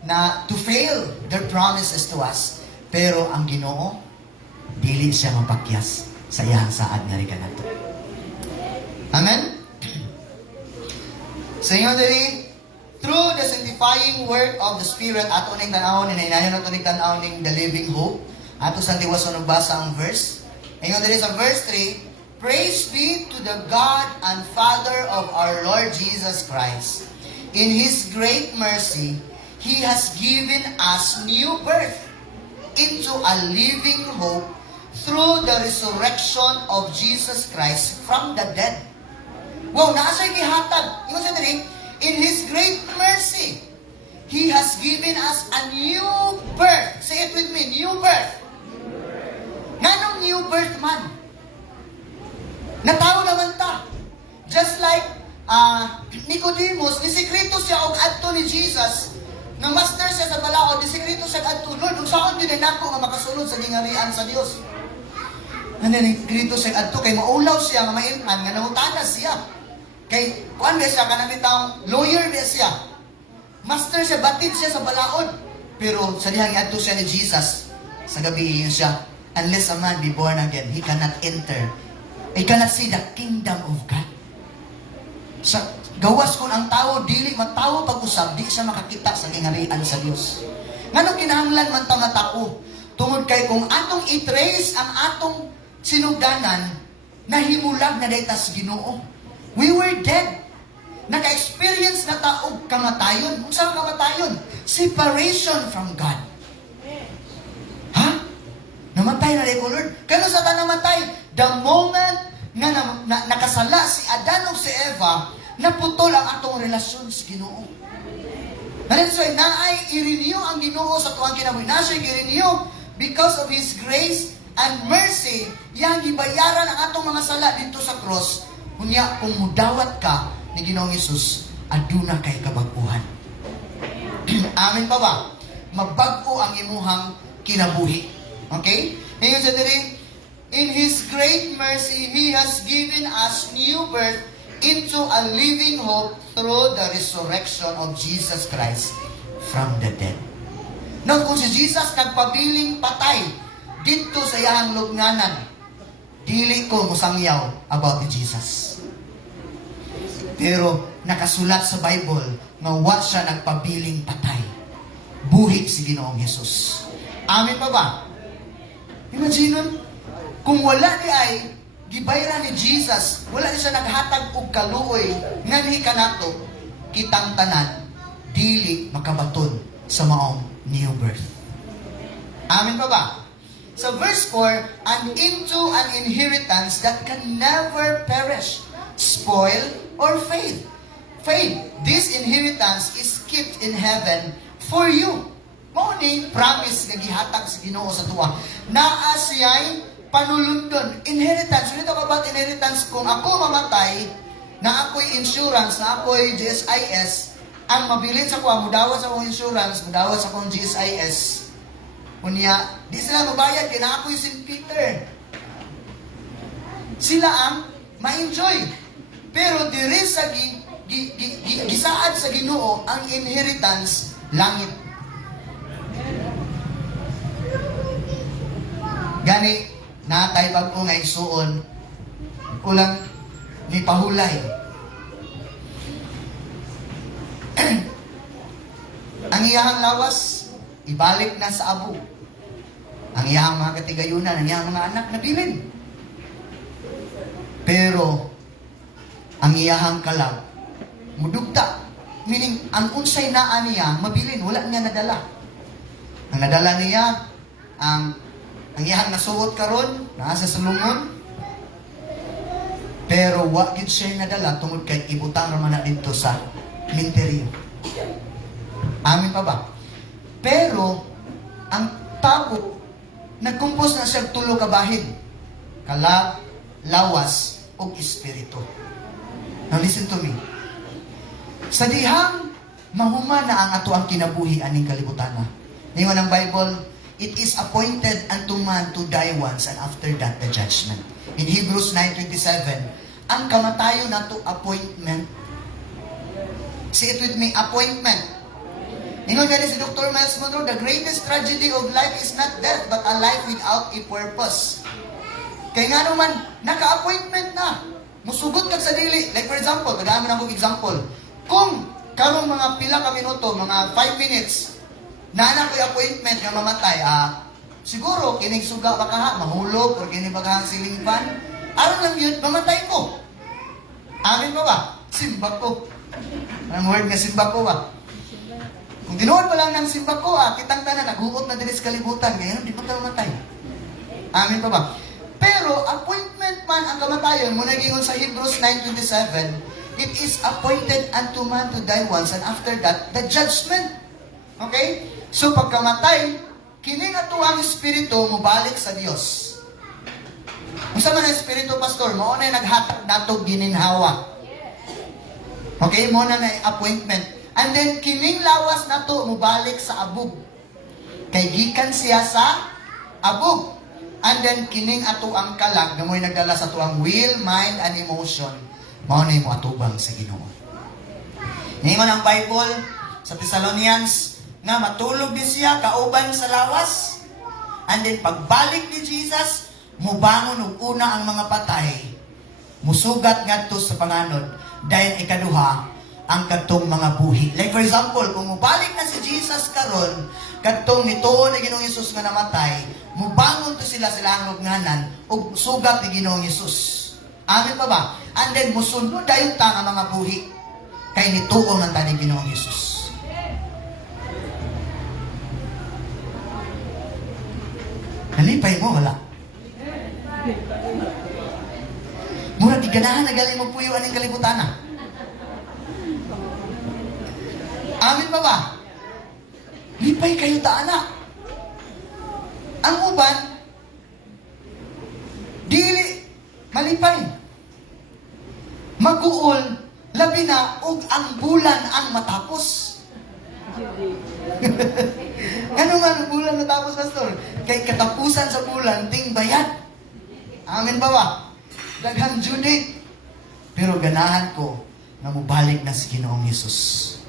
na to fail their promises to us. Pero ang Ginoo, dili siya mapakyas sa iyang saad nga rin ka nato. Amen? So yun dali, through the sanctifying work of the Spirit, ato ning tanawon, inainayon nato ning tanawon ning the living hope. Ato sa tiwas na basa ang verse. Ngayon dali sa verse 3, praise be to the God and Father of our Lord Jesus Christ. In His great mercy, He has given us new birth into a living hope through the resurrection of Jesus Christ from the dead. Wow, naasa'y gihatag. Ingon sa dali, in His great mercy, He has given us a new birth. Say it with me, new birth. Nganong new birth man? Natao naman ta. Just like Nicodemus, nisikreto siya og adto ni Jesus, nga master siya sa balaod, nisikreto siya adto, Lord, kung saan din nako nga makasulod sa gingarian sa Dios. Nisikreto siya adto kay maulaw siya nga mainan nga nangutanas siya. Kay kuan ba siya kanang bitang lawyer ba siya. Master siya, batid siya sa balaod. Pero sa dihang adto siya ni Jesus, sa gabi yun siya, unless a man be born again, he cannot enter. He cannot see the kingdom of God. Sa gawas kung ang tao dili matawo pag-usab, di siya makakita sa gingarian sa Dios. Nganong kinahanglan man ta matao? Tungod kay kung atong i-trace ang atong sinugdanan, nahimulag na dayta sa Ginoo. We were dead. Naka-experience na taog kamatayon. Kung saan kamatayon? Separation from God. Ha? Namatay na rin ko, Lord. Kano sa ta namatay? The moment na nakasala si Adan o si Eva, naputol ang atong relasyon sa Ginoo. That's why naay i-renew ang Ginoo sa tuwang kinabuhi. Nasa'y i-renew because of His grace and mercy. Yang gibayaran ang atong mga sala dito sa cross. Kunya, kung mudawat ka ni Ginoong Hesus, aduna kay kabaguhan. Amen pa ba? Mabago ang imuhang kinabuhi. Okay? Ngayon sa diri, in His great mercy, He has given us new birth into a living hope through the resurrection of Jesus Christ from the dead. Nang kung si Jesus nagpabiling patay dito sa iyang lubnganan, dili ko musangyaw about ni Jesus. Pero nakasulat sa Bible nga wa siya nagpabiling patay. Buhi si Ginoong Jesus. Amin pa ba? Imagine kung wala ni ay gibayra ni Jesus, wala ni siya naghatag og kaluoy nga ni kanato, kitang tanan dili makabaton sa maong new birth. Amin pa ba? Sa verse 4, and into an inheritance that can never perish, spoil, or fade. Fade. This inheritance is kept in heaven for you. Morning promise nga gihatag sa Ginoo sa tuwa. Naa siya'y panulundon. Inheritance. When you talk about inheritance, kung ako mamatay, na ako'y insurance, na ako'y GSIS, ang mabilin sa kuha, mudawat sa akong insurance, mudawat sa akong GSIS, kunya, di sila mabayad, kaya na ako'y St. Peter. Sila ang ma-enjoy. Pero diri sa gisaad sa Ginoo ang inheritance, langit. Gani, natay pag ko nga isuon, kulang ni pahulay. Ang iyahang lawas, ibalik na sa abo. Ang iyahang mga katigayunan, ang iyahang mga anak, nabilin. Pero, ang iyahang kalag, mudugta. Meaning, ang unsay naa niya, mabilin, wala niya nadala. Ang nadala niya, ang iyahang nasuot karon, nasa salungon. Pero, wa gid siya nadala, tungod kay ibutang naman na dito sa minteryo. Amin pa ba? Pero, ang tao, nagkumpos na siya tulo ka bahid. Kalag, lawas, o espiritu. Now listen to me. Sa dihang mahuman na ang ato ang kinabuhi aning kalibutan na. Ngayon ang Bible, it is appointed unto man to die once and after that the judgment. In Hebrews 9:27, ang kamatayon na to appointment. Say it with me, appointment. Ingon gani si Dr. Miles Monroe, the greatest tragedy of life is not death, but a life without a purpose. Kaya nga naman, naka-appointment na. Musugot kag sa dili. Like for example, kadami na akong example. Kung karong mga pila ka minuto, mga 5 minutes, na ko'y appointment nga mamatay, siguro, kinig suga baka ha, mahulog, or kinig baka ang ceiling fan, aron lang yun, mamatay ko. Amin ba ba? Simba ko. Anong word nga simba ko ba? Kung tinuod pa lang ng simba ko, kitang tanan, naghuot na din sa kalibutan, ngayon, di pa ka mamatay. Amin pa ba? Pero, appointment man ang kamatayon, muna gingon sa Hebrews 9:27, it is appointed unto man to die once, and after that, the judgment. Okay? So, pagkamatay, kining ato ang espiritu, mubalik sa Dios. Kung saan man ang espiritu, pastor, mauna yung naghatag nato gininhawa. Okay? Mauna na yung appointment. And then, kining lawas nato, mubalik sa abog. Kay gikan siya sa abog. And then, kining ato ang kalag, na mo'y nagdala sa ato ang will, mind, and emotion, mauna yung atubang sa Ginoo. Ngayon ang Bible, sa Thessalonians, nga matulog din siya, kauban sa lawas. And then, pagbalik ni Jesus, mubangon og una ang mga patay, musugat ngadto sa panganod, dahil ikaduha, ang katong mga buhi. Like for example, kung mubalik na si Jesus karon, katong nituon ni Ginoong Hesus nga namatay, mubangon to sila ang lugnanan, ug sugat ni Ginoong Hesus. Amin pa ba? And then, musunod dayon ta ang mga buhi, kay nituon ng tani Ginoong Hesus. Nalipay mo, wala. Murag iganahan na galing mo puyo aning kalibutan na. Amin ba ba? Lipay kayo taana. Ang uban, dili malipay. Maguol, labi na, ug ang bulan ang matapos. Ano man ang bulan matapos, pastor? Kay katapusan sa bulan, ting bayad. Amin ba ba? Daghang Judy. Pero ganahan ko na mubalik na si Ginoong Hesus.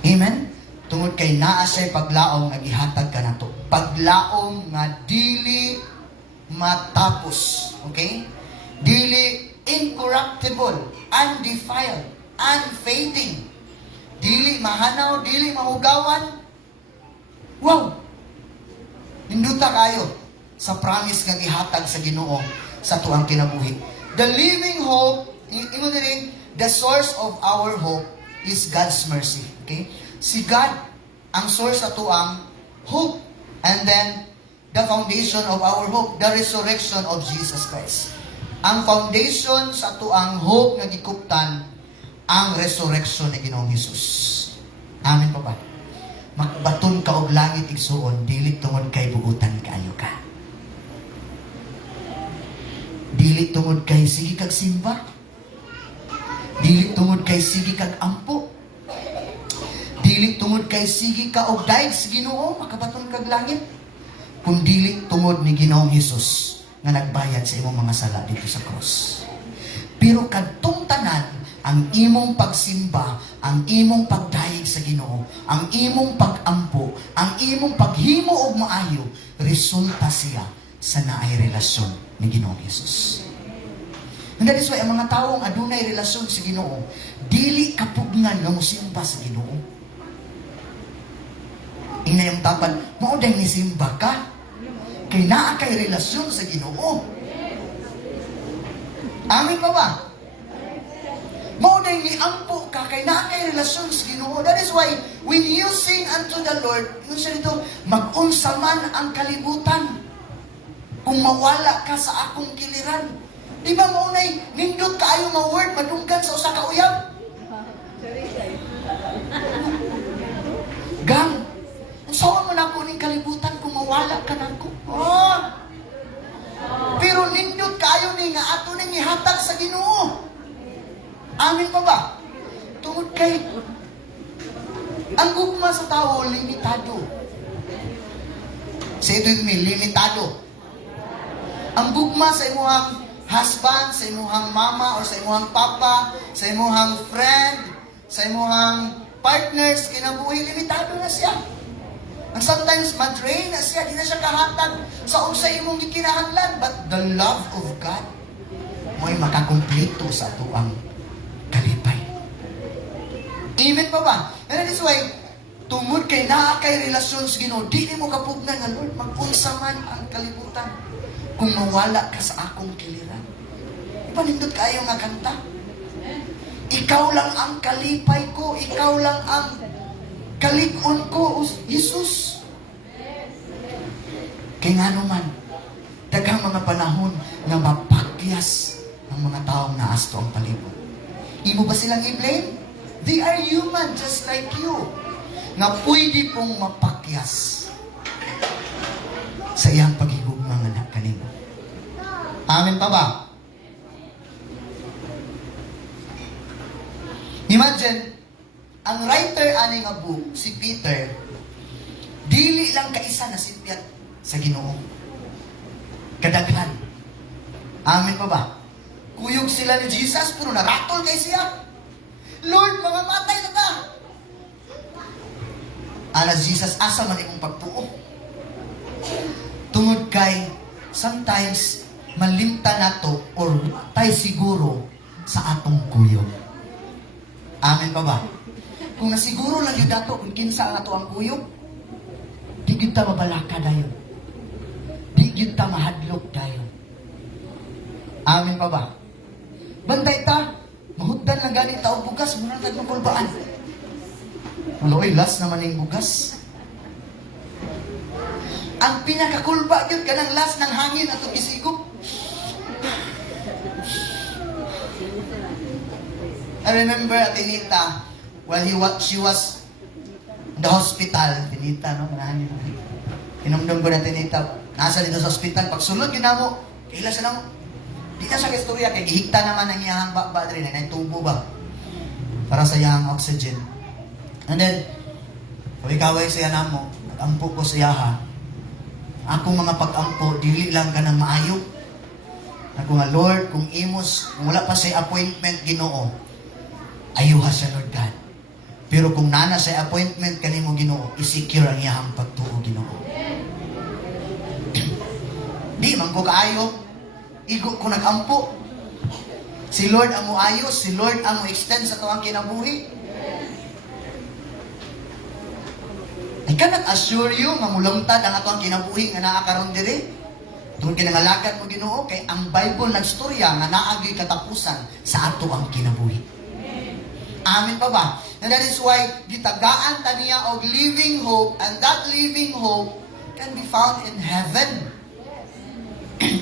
Amen? Tungod kay naa siya paglaom nga gihatag ka nato. Paglaom nga dili matapos. Okay? Dili incorruptible, undefiled, unfading. Dili mahanaw, dili mahugawan. Wow! Hinduta kayo sa promise nga gihatag sa Ginoo sa tuang kinabuhi. The living hope, ingon rin, the source of our hope is God's mercy. Okay? Si God, ang source sa tuang hope. And then, the foundation of our hope, the resurrection of Jesus Christ. Ang foundation sa tuang hope nga gikuptan, ang resurrection ni Ginoong Hesus. Amen pa ba? Makbaton ka og langit igsuon, dili tungod kay bugutan kaayo ka. Dili tungod kay sige kag simba. Dili tungod kay sige kag ampo. Dili tungod kay sige ka og daig sa Ginoo, makabaton kag langit. Kung dili tungod ni Ginoong Hesus nga nagbayad sa imong mga sala dito sa cross. Pero kadtong tanan, ang imong pagsimba, ang imong pagdayeg sa Ginoo, ang imong pagampo, ang imong paghimo og maayo, resulta siya sa naay relasyon ni Ginoong Hesus. And that is why ang mga taong adunay relasyon sa Ginoo, dili kapugnan nga mosimba sa Ginoo. Ingna yung tapan, mao day ni simba ka. Kay naa kay relasyon sa Ginoo. Amin pa ba? Mao day ni ampo ka kay naa kay relasyon sa Ginoo. That is why when you sing unto the Lord, yung siya dito, mag-unsa man ang kalibutan. Kung mawala ka sa akong kiliran. Di ba mo nay nindot kaayo nga word madunggan sa usa ka uyab? Gang. Unsaon mo nako ning kalibutan kung mawala ka nako? Oh. Pero nindot kaayo ni nga ato ning ihatag sa Ginoo. Amin pa ba? Tungod kay ang gugma sa tao limitado. Say it with me, limitado. Ang gugma sa imuhang husband, sa imuhang mama, or sa imuhang papa, sa imuhang friend, sa imuhang partners, kinabuhi, limitado na siya. And sometimes, madrain na siya, di na siya kahatag sa unsa imong gikinahanglan. But the love of God, mo'y makakumpleto sa tuang kalipay. Amen pa ba? And that is why, tungod kay naa kay relasyon sa Ginoo, di mo kapugnan nga, Lord, mag-unsa man ang kalibutan kung mawala ka sa akong kiliran. Ipanindot kayo nga kanta. Ikaw lang ang kalipay ko, ikaw lang ang kalig-on ko, Jesus. Kaya nga naman, daghang mga panahon na mapakyas ang mga taong naasto ang palibot. Imo ba silang i-blame? They are human just like you. Nga pwede pong mapakyas sa iyang paghigugma nga kanimo. Amen pa ba? Imagine, ang writer ani nga book, si Peter, dili lang kaisa na sipyat sa Ginoo. Kadaghan. Amen pa ba? Kuyog sila ni Jesus, pero naratol kay siya. Lord, mga matay na ta. Alas Jesus, asa man imong pagtuo. Tungod kay, sometimes, malimta nato or tay siguro sa atong kuyog. Amen pa ba? Kung nasiguro lang yun dato, kung kinsa ang ato ang kuyog, di yun ta mabalaka dayon. Di yun ta mahadlok dayon. Amen pa ba? Bantay ta, mahutdan lang ganit tao bugas, muna tag makulbaan. Maloy, last naman yung bugas. Ang pinakakulba yun, kanang last ng hangin at isigop. I remember Atenita, while she was in the hospital, Atenita, no? Inumdum ko na Atenita, nasa dito sa hospital, pagsulod yun na mo, kailan siya na mo. Di na siya kastorya, kay gihigta naman ang iyahang bakba rin, ay tubo ba? Para sa iyahang oxygen. And then, kaway siya na mo, nag-ampo ko siya ha. Akong mga pag-ampo, dili lang ka ng maayo. Ako nga, Lord, kung wala pa siya appointment, Ginoo, ayuha siya, Lord God. Pero kung nana sa appointment kanimo Ginoo, i-secure ang iyang pagtuo Ginoo. Di man ko kaayo, igo ko nagampo. Si Lord ang muayos, si Lord ang mo-extend sa tuwang kinabuhi. I cannot assure you nga mulungtad ang atong kinabuhi nga naa karon diri. Tungod kinangalagan mo Ginoo kay ang Bible nagstorya nga naa gyud katapusan sa ato ang kinabuhi. Amen pa ba? And that is why gitagaan ta niya og living hope, and that living hope can be found in heaven.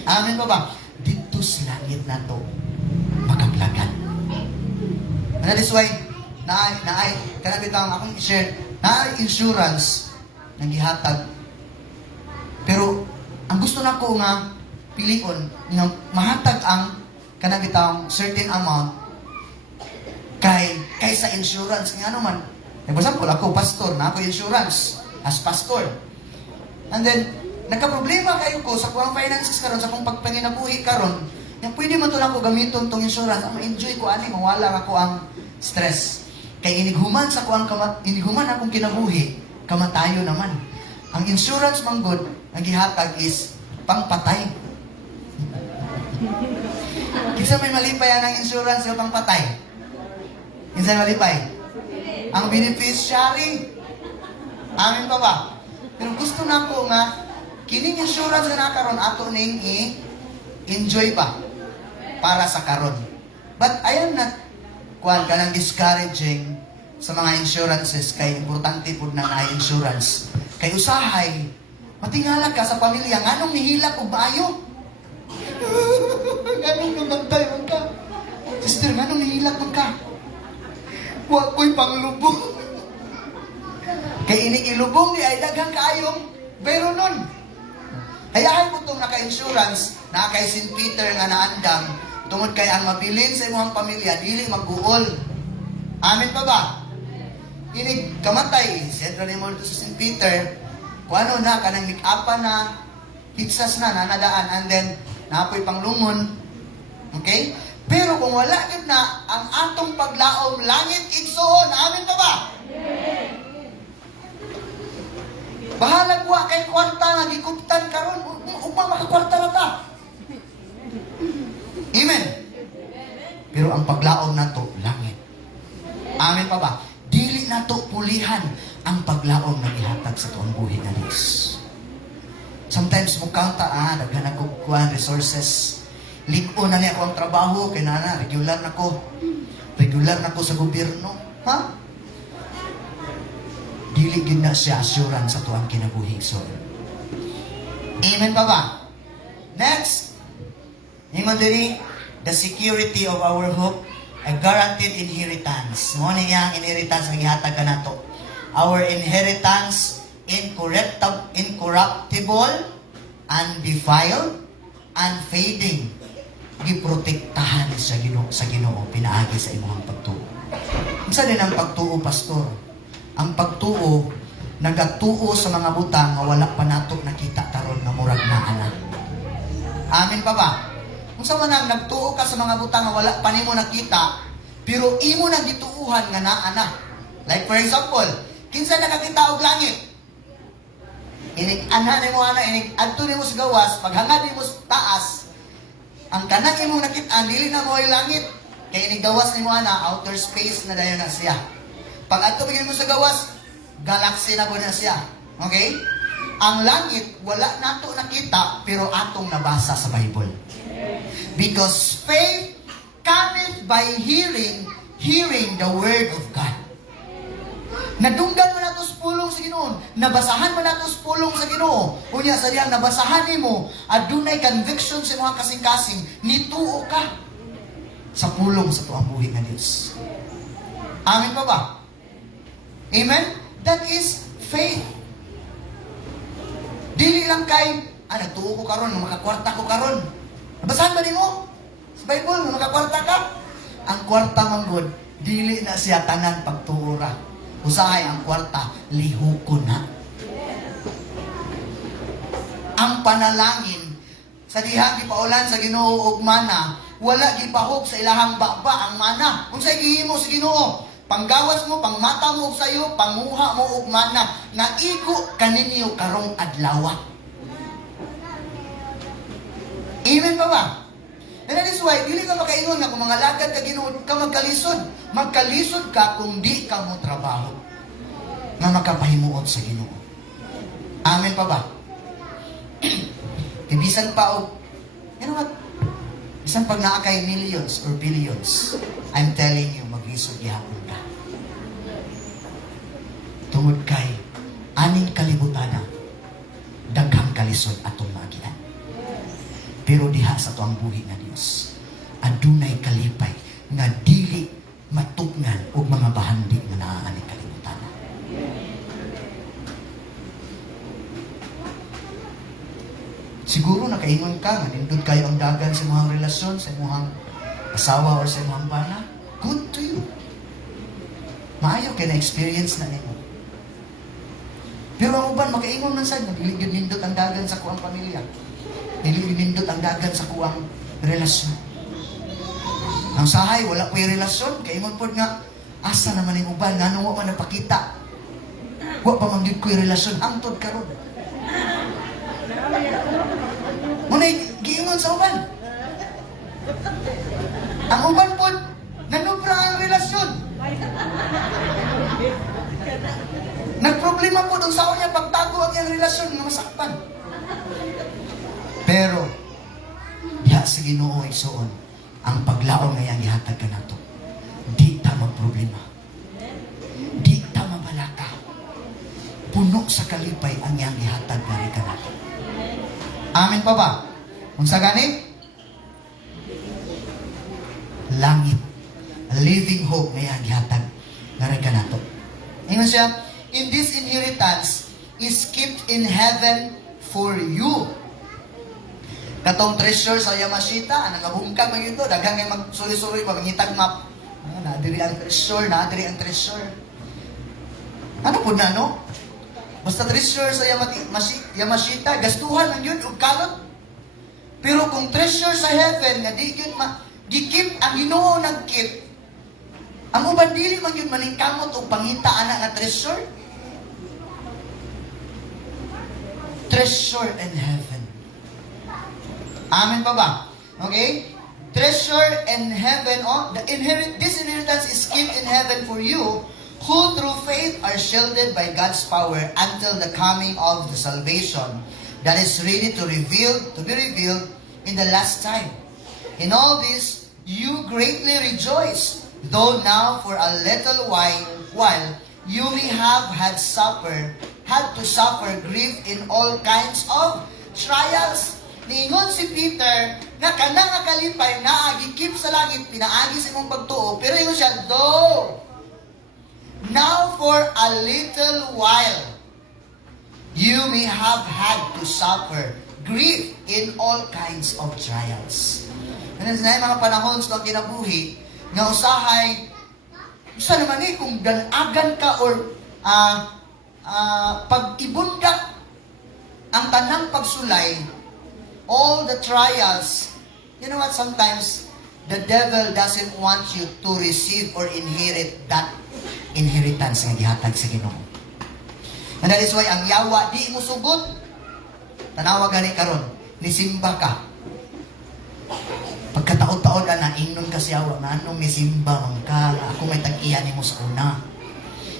Amen pa ba? Dito sa langit na to makapлагan. And that is why naay kana bitang akong i-share na insurance nang gihatag. Pero ang gusto nako nga pilion nga mahatag ang kanang bitang certain amount kaysa insurance nga ano man. For example, ako pastor na ako insurance as pastor. And then nagka-problema kayo ko sa kuang finances karon sa kung pagpanginabuhi karon, yang pwede man to nako gamiton tong insurance, ang enjoy ko ani mawala ako ang stress. Kay inighuman sa kuang inighuman akong kinabuhi, kamatayo naman. Ang insurance man good, ang gihatag is pangpatay. Kinsa may malipay ang insurance o pangpatay? Kinsa may malipay? Ang beneficiary. Amin pa ba? Pero gusto na ko nga kining insurance na nakaroon ato ning enjoy pa para sa karon. But I am not kuan kanang discouraging sa mga insurances kay importante pud na insurance. Kay usahay matingala ka sa pamilya nganong nihilak og maayo. Nganong namantay man ka? Sister, nganong nihilak man ka? Wa ko'y panglubong. Kay ining ilubong di ay daghang kaayong pero nun. Hayahay mo itong naka-insurance, na kay St. Peter nga naandam, tungod kay ang mabilin sa imong pamilya, dili magbuol. Amin pa ba? Inig kamatay, siyempre ni mo sa St. Peter, kung ano na, kanang make-apa na, hitsas na, nanadaan, and then, napoy panglungon. Okay? Pero kung wala gid na, ang atong paglaom, langit igsoon, amin pa ba? Bahalag wa kay kwarta nga gikuptan karon ugma makakwarta na ta. Amen. Pero ang paglaom nato langit. Amen pa ba? Dili nato pulihan ang paglaom na ihatag sa tuong buhi nga Dios. Sometimes mukhang daghan ako kuan resources. Lig-o na niya ako ang trabaho kay nana regular nako. Regular nako sa gobyerno. Ha? Dili gid na siya assurance sa tuang kinabuhi. So, amen pa ba? Next, ingon diri, the security of our hope, a guaranteed inheritance. Mo ni yang inheritance ang gihatag kanato. Our inheritance incorruptible, undefiled, unfading. Giprotektahan sa Ginoo pinaagi sa imong pagtuo. Unsa din ang pagtuo, pastor? Ang pagtuo, nagatuo sa mga butang nga wala pa nato nakita karon nga murag na ana. Amin pa ba? Kung sa man nagtuo ka sa mga butang nga wala pa nimo nakita, pero imo nang gituuhan nga naa na. Like for example, kinsa nakakita og langit? Inig ana nimo ana, inig adto nimo sa gawas, paghangad nimo sa taas, ang kanang imong nakita dili na mo'y langit. Kay inig gawas nimo ana, outer space na dayon na siya. Pag ato bigyan mo sa gawas, galaxy na po na siya. Okay? Ang langit, wala nato nakita, pero atong nabasa sa Bible. Because faith cometh by hearing the word of God. Nadunggan mo nato sa pulong sa Ginoo. Nabasahan mo nato sa pulong sa Ginoo. Unya sa diyang nabasahan nimo, adunay conviction sa mga kasing-kasing, nituo ka sa pulong sa tuang buhi nga Dios. Amin pa ba? Amen? That is faith. Dili lang kay, nagtuo ko karon, makakwarta ko karon. Nabasahan ba nimo sa Bible, makakwarta ka? Ang kwarta man God, dili na siya tanan pagtuora. Usahay ang kwarta, lihuko na. Ang panalangin, sa dihang gipaulan sa Ginoo og mana, wala gipahog sa ilahang baba ang mana. Kung sa gihimo sa Ginoo, panggawas mo, pangmata mo og sayo, panguha mo og mana, nga igo kaninyo karong adlaw. Amen pa ba? And that is why, dili ka makaingon nga kung mga lagad ka Ginoo ka magkalisod. Magkalisod ka kung di ka mo trabaho nga makapahimuot sa Ginoo. Amen pa ba? Ibisan pa og, you know what? Isang pag naa kay millions or billions, I'm telling you, maglisod gihapon ka. Tungod kay aning kalibutana, daghang kalisod atong maagian. Pero diha sa tuang buhi nga Dios, adunay kalipay nga dili matugnan og mga bahandig nga naa aning kalibutana. Siguro nakaingon ka nga nindot kayo ang dagan sa imong relasyon, sa imong asawa or sa imong bana. Good to you. Maayo kay na-experience na nimo. Pero ang uban makaingon man sad, dili gyud nindot ang dagan sa kuang pamilya. Dili nindot ang dagan sa kuang relasyon. Ang sahay wala ko'y relasyon, kay ingon pod nga asa naman ning uban ngano wa man napakita. Wa pa man gyud ko'y relasyon hangtod karon. Munay giingon sa uban. Ang uban pod nanubra ang relasyon. Nagproblema po doon sa niya pagtago ang iyang relasyon nga masakpan. Pero, diha sa Ginoo igsoon, ang paglaom nga iyang gihatag kanato. Di ta magproblema. Di ta mabalaka. Puno sa kalipay ang iyang gihatag nga kanato. Amen pa ba? Kung sa gani? Langit. A living hope nga iyang gihatag nga kanato. Ingon siya, in this inheritance is kept in heaven for you. Katong treasure sa Yamashita, anang kabungkag man ito, daghang ngay magsuri-suri pa, mangitag map. Naadiri ang treasure. Ano po na, no? Basta treasure sa Yamashita, gastuhan ang yun, ug kalot. Pero kung treasure sa heaven, nga di yun, gikip, ang Ginoo nagkip, ang uban dili man yun maningkamot o pangita anak nga treasure. Treasure in heaven. Amen pa ba? Okay? Treasure in heaven. Oh, this inheritance is kept in heaven for you, who through faith are shielded by God's power until the coming of the salvation that is ready to be revealed in the last time. In all this, you greatly rejoice, though now for a little while you may have had to suffer grief in all kinds of trials. Niingon si Peter nga kanang nga kalipay nga agikip sa langit pinaagi sa imong pagtuo, pero ingon siya, though now for a little while you may have had to suffer grief in all kinds of trials. Ano na mga panahon sa kinabuhi nga usahay usa naman kung danagan ka or pag-ibundak ang tanang pagsulay, all the trials, you know what, sometimes the devil doesn't want you to receive or inherit that inheritance nga gihatag sa Ginoo. And that is why ang yawa di mo sugot. Tanawa gani karon, nisimba ka. Pagkataon-taon na ingnon ka sa yawa, na anong nisimba man ka, ako may tag-iyan mo sa una.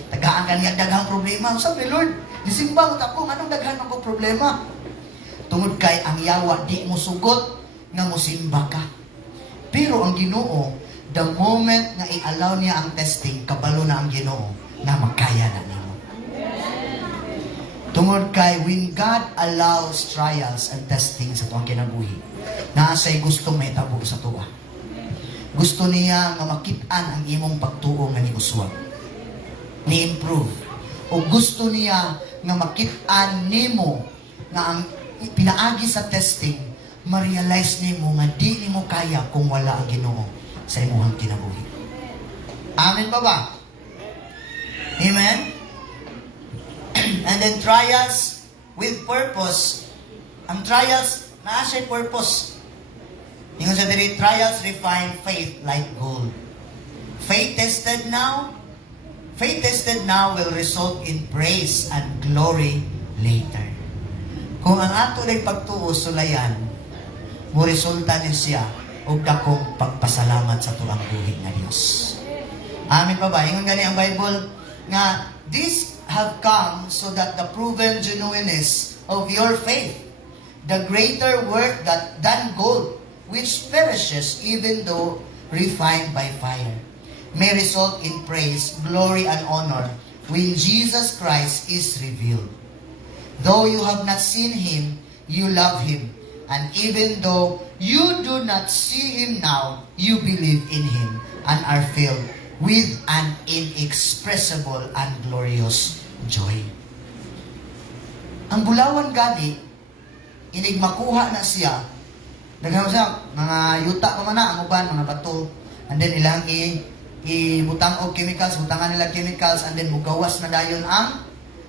Tagaan ka niya daghang problema. Sabi, Lord, nisimba mo tapong, anong daghan mo problema? Tungod kay ang yawa di mo sugot nga mosimba ka. Pero ang Ginoo, the moment nga i-allow niya ang testing, kabalo na ang Ginoo na magkaya na nimo. Tungod kay when God allows trials and testing sa tuwang kinabuhi, naasay gustong may tabo sa tuwa. Gusto niya nga makit-an ang imong pagtuo nga niuswag, ni-improve. O gusto niya nga makit-an nimo nga ang pinaagi sa testing, ma-realize nimo nga di nimo kaya kung wala ang Ginoo sa imong kinabuhi. Amen pa ba? Amen? And then trials with purpose. Ang trials, naa siya purpose. Yung sa diri, trials refine faith like gold. Faith tested now, Faith tested now will result in praise and glory later. Kung ang ato ay pagtuo sulayan, mo resulta ni siya og dakong pagpasalamat sa tuang buhi nga Dios. Amin pa ba? Ingon gani ang Bible nga this have come so that the proven genuineness of your faith, the greater worth than gold, which perishes even though refined by fire, may result in praise, glory, and honor when Jesus Christ is revealed. Though you have not seen Him, you love Him. And even though you do not see Him now, you believe in Him and are filled with an inexpressible and glorious joy. Ang bulawan gani, inig makuha na siya, daghang siya, mga yuta pa man na, ang uban, mga bato, and then ilang ibutang og chemicals, butangan nila chemicals, and then mugawas na dayon ang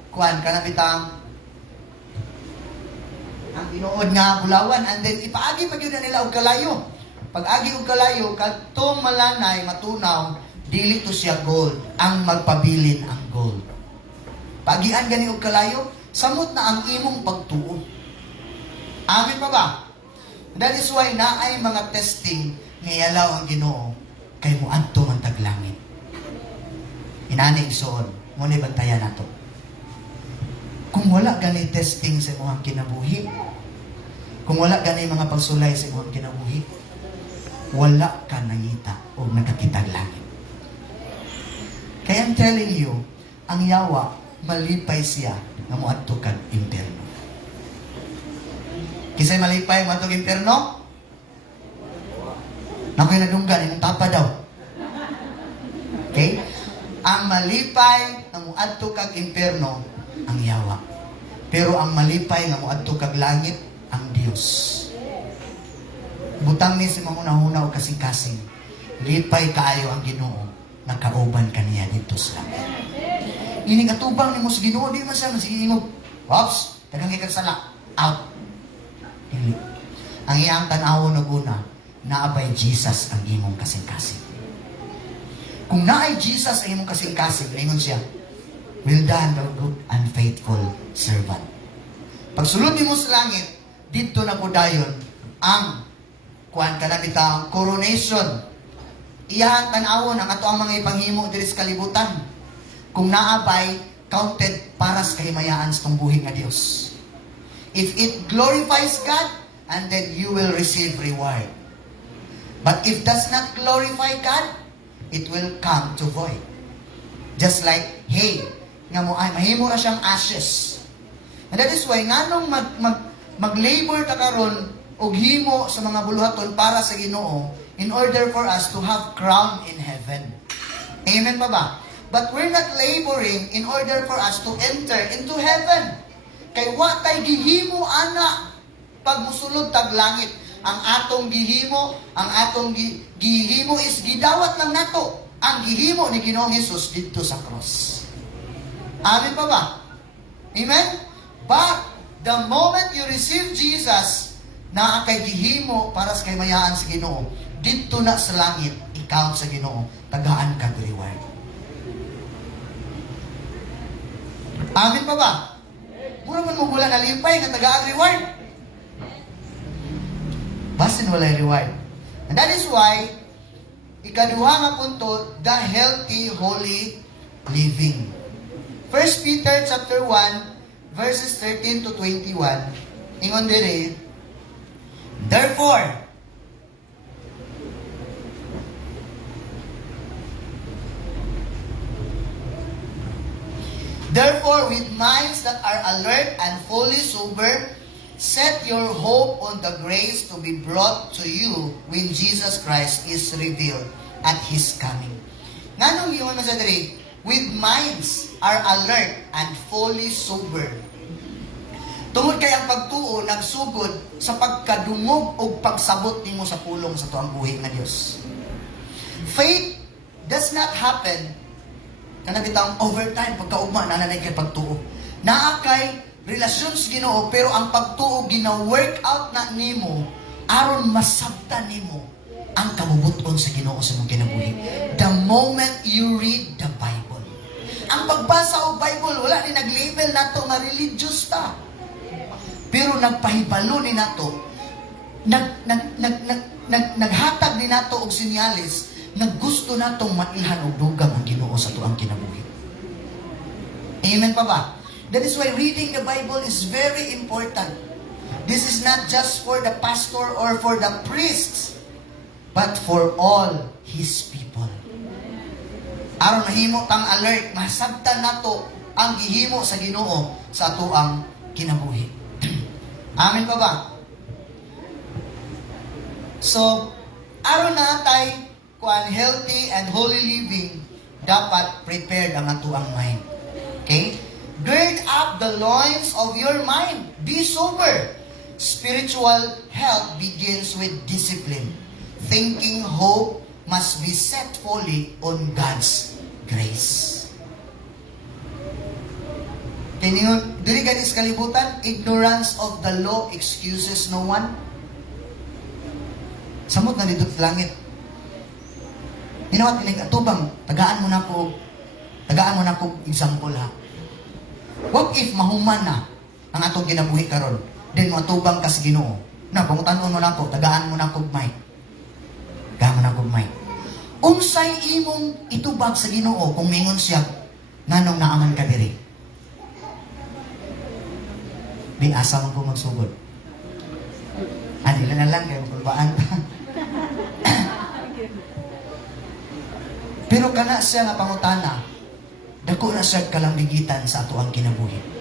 kuan kana bitang ang tinuod nga bulawan, and then ipaagi pa gyud nila og kalayo. Pag agi og kalayo kadtong malanay matunaw, dili to siya gold, ang magpabilin ang gold. Pagian gani og kalayo, samot na ang imong pagtuo. Amin pa ba? That is why naay mga testing nga alaw ang Ginoo kay muadto man taglangit. Inani isuon, mo ni bantayan nato. Kung wala gani testing sa imong kinabuhi, kung wala gani mga pagsulay sa imong kinabuhi, wala ka nangita o nakakitag langit. Kaya I'm telling you, ang yawa, malipay siya na muadto kag impierno. Kisay malipay mo atong impierno? Nakoy nadunggan, imong tapa daw. Okay? Ang malipay na muadto kag impierno, ang yawa. Pero ang malipay nga muadto kag langit, ang Dios. Butang ni si mamuna-huna o kasing-kasing. Lipay kaayo ang Ginoo, nakauban kaniya dito sa langit. Ining atubang ni mo sa Ginoo, di man siya masigingog. Ops, dagang ikag sala. Out. Dili. Ang iyang tan-awon og una, naabay Jesus ang imong kasing-kasing. Kung naay Jesus ang imong kasing-kasing, ingon siya, well done, thou good and faithful servant. Pagsulod nimo sa langit, dito na po dayon ang kuan kana bitang coronation. Iyang tan-awon ang ato ang mga ipanghimo diri sa kalibutan. Kung naabay, counted para sa kahimayaan sa tong buhi nga Dios. If it glorifies God, and then you will receive reward. But if does not glorify God, it will come to void. Just like hay, nga mo ay mahimo ra siyang ashes. And that is why nganong mag-labor ta karon og himo sa mga buluhaton para sa Ginoo in order for us to have crown in heaven. Amen pa ba? But we're not laboring in order for us to enter into heaven. Kay wa tay gihimo ana pag musulod tag langit. Ang atong gihimo, ang atong gihimo is gidawat lang nato ang gihimo ni Ginoong Hesus dito sa cross. Amen pa ba? Amen? But the moment you receive Jesus, na kay gihimo para sa kahimayaan sa Ginoo, dito na sa langit, ikaw sa Ginoo, tagaan kag reward. Amen pa ba? Mura man mo gula na limpay nga tagaan reward. Basin walay reward. And that is why, ikaduha nga punto, the healthy, holy living. 1 Peter chapter 1, verses 13 to 21, ingon dire, Therefore, with minds that are alert and fully sober, set your hope on the grace to be brought to you when Jesus Christ is revealed at His coming. Nganong yun na sa diri? With minds are alert and fully sober. Tungod kay ang pagtuo nagsugod sa pagkadungog o pagsabot nimo sa pulong sa tuang buhi nga Dios. Faith does not happen kana bitang overtime pagkaugma na nanay kay pagtuo. Naa kay relasyon sa Ginoo pero ang pagtuo gina-work out na nimo aron masabtan nimo ang kabubuton sa Ginoo sa imong kinabuhi. The moment you read the Bible, ang pagbasa og Bible wala ni nag-label nato nga religious ta. Pero nagpahibalo ni nato, naghatag ni nato og sinyalis, naggusto natong mailhan og dugang ang Ginoo sa tuang kinabuhi. Amen pa ba? That is why reading the Bible is very important. This is not just for the pastor or for the priests, but for all His people. Aron mahimo tang alert, masabtan nato ang gihimo sa Ginoo sa tuang kinabuhi. Amen pa ba? So, aron na tay kuan healthy and holy living, dapat prepared ang atuang mind. Okay? Gird up the loins of your mind. Be sober. Spiritual health begins with discipline. Thinking hope must be set fully on God's grace. Tiningon, diri ganis kalibutan, ignorance of the law excuses no one. Samot na dito sa langit. Ginawa tinig atubang, tagaan mo na ko example ha. What if mahuman na ang atong kinabuhi karon? Then matubang ka sa Ginoo. Na pangutanon mo nako, tagaan mo na ko mic. Tagaan mo na ko mic. Unsay imong itubag sa Ginoo kung mingon siya nganong naaman ka diri? Di asa man ko magsugod. Anila na lang kayo magkulbaan. Pero kana siya nga pangutana, dako na siya kalambigitan sa ato ang kinabuhi.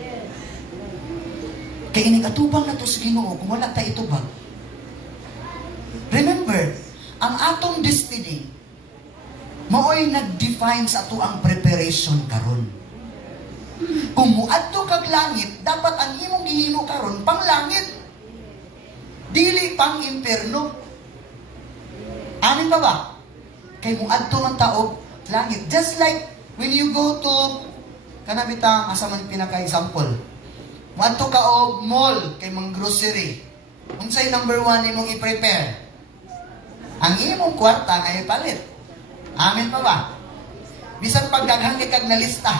Kaya ining atubang na to sa Ginoo kung wala tayo itubang. Remember, ang atong destiny maoy nag-define sa ato ang preparation karon. Kung muadto kag langit, dapat ang imong gihimo karon pang langit. Dili pang impierno. Amin ba ba? Kay muadto man taog langit. Just like when you go to kanabitang asa man pinaka-example. Muadto ka og mall kay mang grocery. Unsay number 1 imong i-prepare? Ang imong kwarta nga ipalit. Amin pa ba? Bisan pagdaghan kag na lista.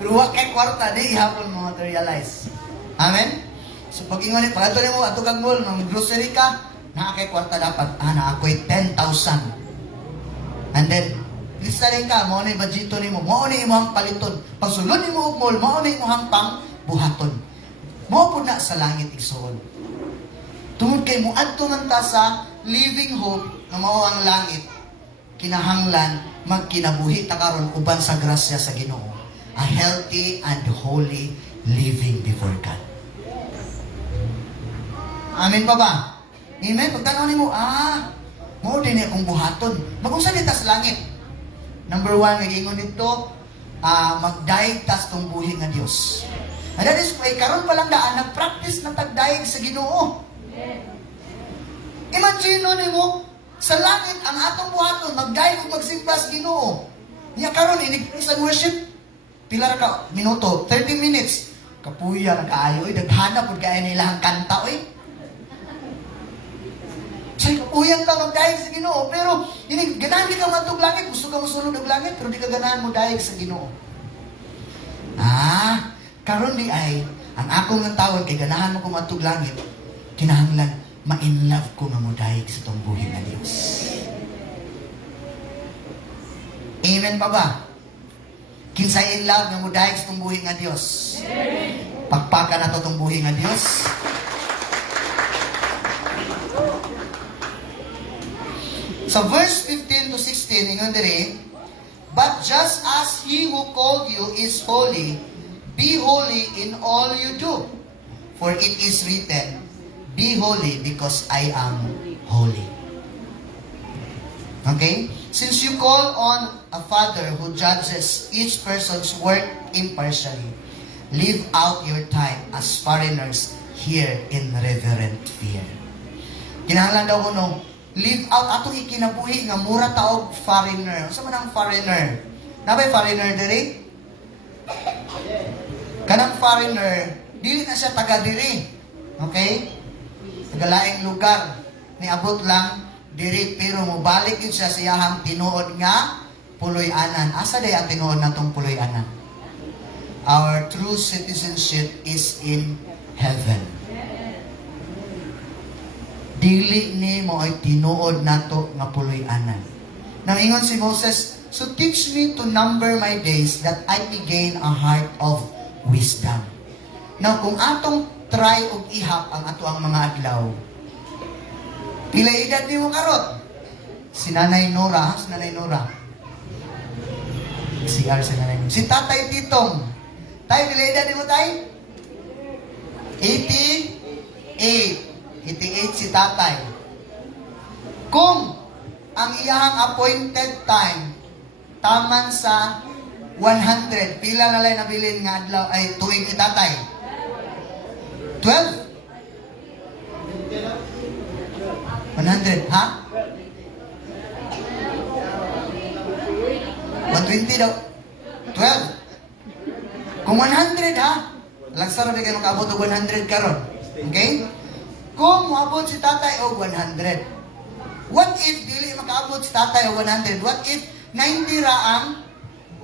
Pero wa kay kwarta di ihapon mo materialize. Amen? So pag ingon ni pagato nimo ato kag mall, mang grocery ka, naa kay kwarta dapat na ako'y 10,000. And then lista rin ka, mao ni budgeto nimo, mao ni imong paliton. Pag sulod nimo og mall, mao ni imong pang buhaton. Mao pud na sa langit igsuon. Tungod kay muadto man ta sa living hope nga mao ang langit, kinahanglan magkinabuhi ta karon uban sa grasya sa Ginoo. A healthy and holy living before God. Amen pa ba? Amen? Pagtanaw nimo, mao din akong buhaton. Mag-unsa dita sa langit? Number 1, nagingon dito, magdaig tas tong buhi nga Dios. And that is why karon pa lang daan nagpractice na tagdaig sa Ginoo. Imagine nimo sa langit ang atong buhaton magdaig ug magsimba sa Ginoo. Niya karon inig-praise and worship pila ra ka minuto, 30 minutes. Kapuya nagaayo daghana pud kay nila ang kanta oy. Say kapuyan ka magdaig sa Ginoo pero inig ganahan ka matug langit, gusto ka mosulod og langit pero di ka ganahan mo daig sa Ginoo. Karon di ay ang akong nga tawon kay ganahan mo ko matug langit. Kinahanglan ma-in love ko nga mo daig sa tong buhi nga Dios. Amen pa ba? Kinsay in love nga mo daig sa tong buhi nga Dios. Pagpaka na to tong buhi nga Dios. Sa verse 15 to 16, ingon diri, but just as He who called you is holy, be holy in all you do. For it is written, be holy because I am holy. Okay? Since you call on a Father who judges each person's work impartially, live out your time as foreigners here in reverent fear. Kinahanglan daw ko live out atong ikinabuhi nga mura taog foreigner. Unsa man ang foreigner? Nabay foreigner diri? Kanang foreigner, dili na siya taga diri. Okay? Taga laing lugar. Niabot lang diri pero mobalik yun siya sa iyahang tinuod nga puloy-anan. Asa day ang tinuod natong puloy-anan? Our true citizenship is in heaven. Dili ni mo ay tinuod nato nga puloy-anan. Nangingon si Moses, so teach me to number my days that I may gain a heart of wisdom. Now, kung atong try og ihap ang ato ang mga adlaw, pila edad ni mo karot? Si Nanay Nora, si Nanay Nora. Si Nanay Nora. Si Tatay Titong. Tay, pila edad ni mo, Tay? 88. 88 si Tatay. Kung ang iyang appointed time taman sa 100, pila na lang nabilin nga adlaw ay tuig ni Tatay? 12? 100, ha? 120 daw. 12. Kung 100, ha? Lagsaro di kayo makaabot og 100 karon. Okay? Kung moabot si Tatay og 100, what if dili makaabot si Tatay og 100? What if 90 ra ang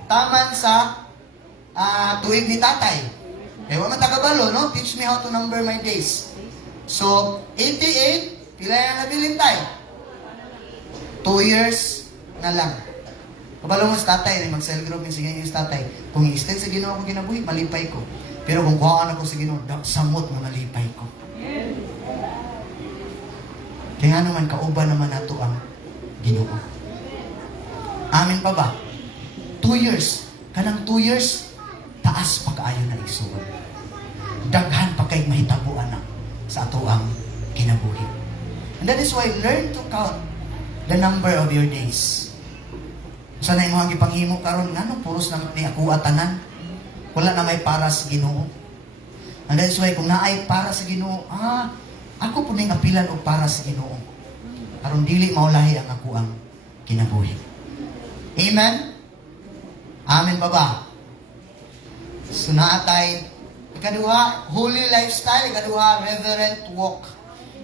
taman sa tuig ni Tatay? Eh, wala tagabalo, no? Teach me how to number my days. So, 88, pila na nabilin tayo? 2 years na lang. Kabalo mo sa Tatay, mag-cell group yung sige yung Tatay. Kung i-extend sa Ginoo ako kinabuhi, malipay ko. Pero kung kuhaan ako sa Ginoo, samot mo nalipay ko. Kaya nga naman, kauban naman nato ang Ginoo. Amin pa ba? 2 years. Kanang 2 years, taas pa kaayo na igsuon. Daghan pa kay mahitabuan na sa ato ang kinabuhi. And that is why, learn to count the number of your days. Sana mo ang ipanghimo karon ngano puros na ni ako atanan. Wala na may para sa Ginoo. And that is why, kung naay para sa Ginoo, ako po ning apilan og para sa Ginoo. Aron dili maulahi ang ako ang kinabuhi. Amen? Amen ba ba? So naatay, ikaduha, holy lifestyle, ikaduha, reverent walk.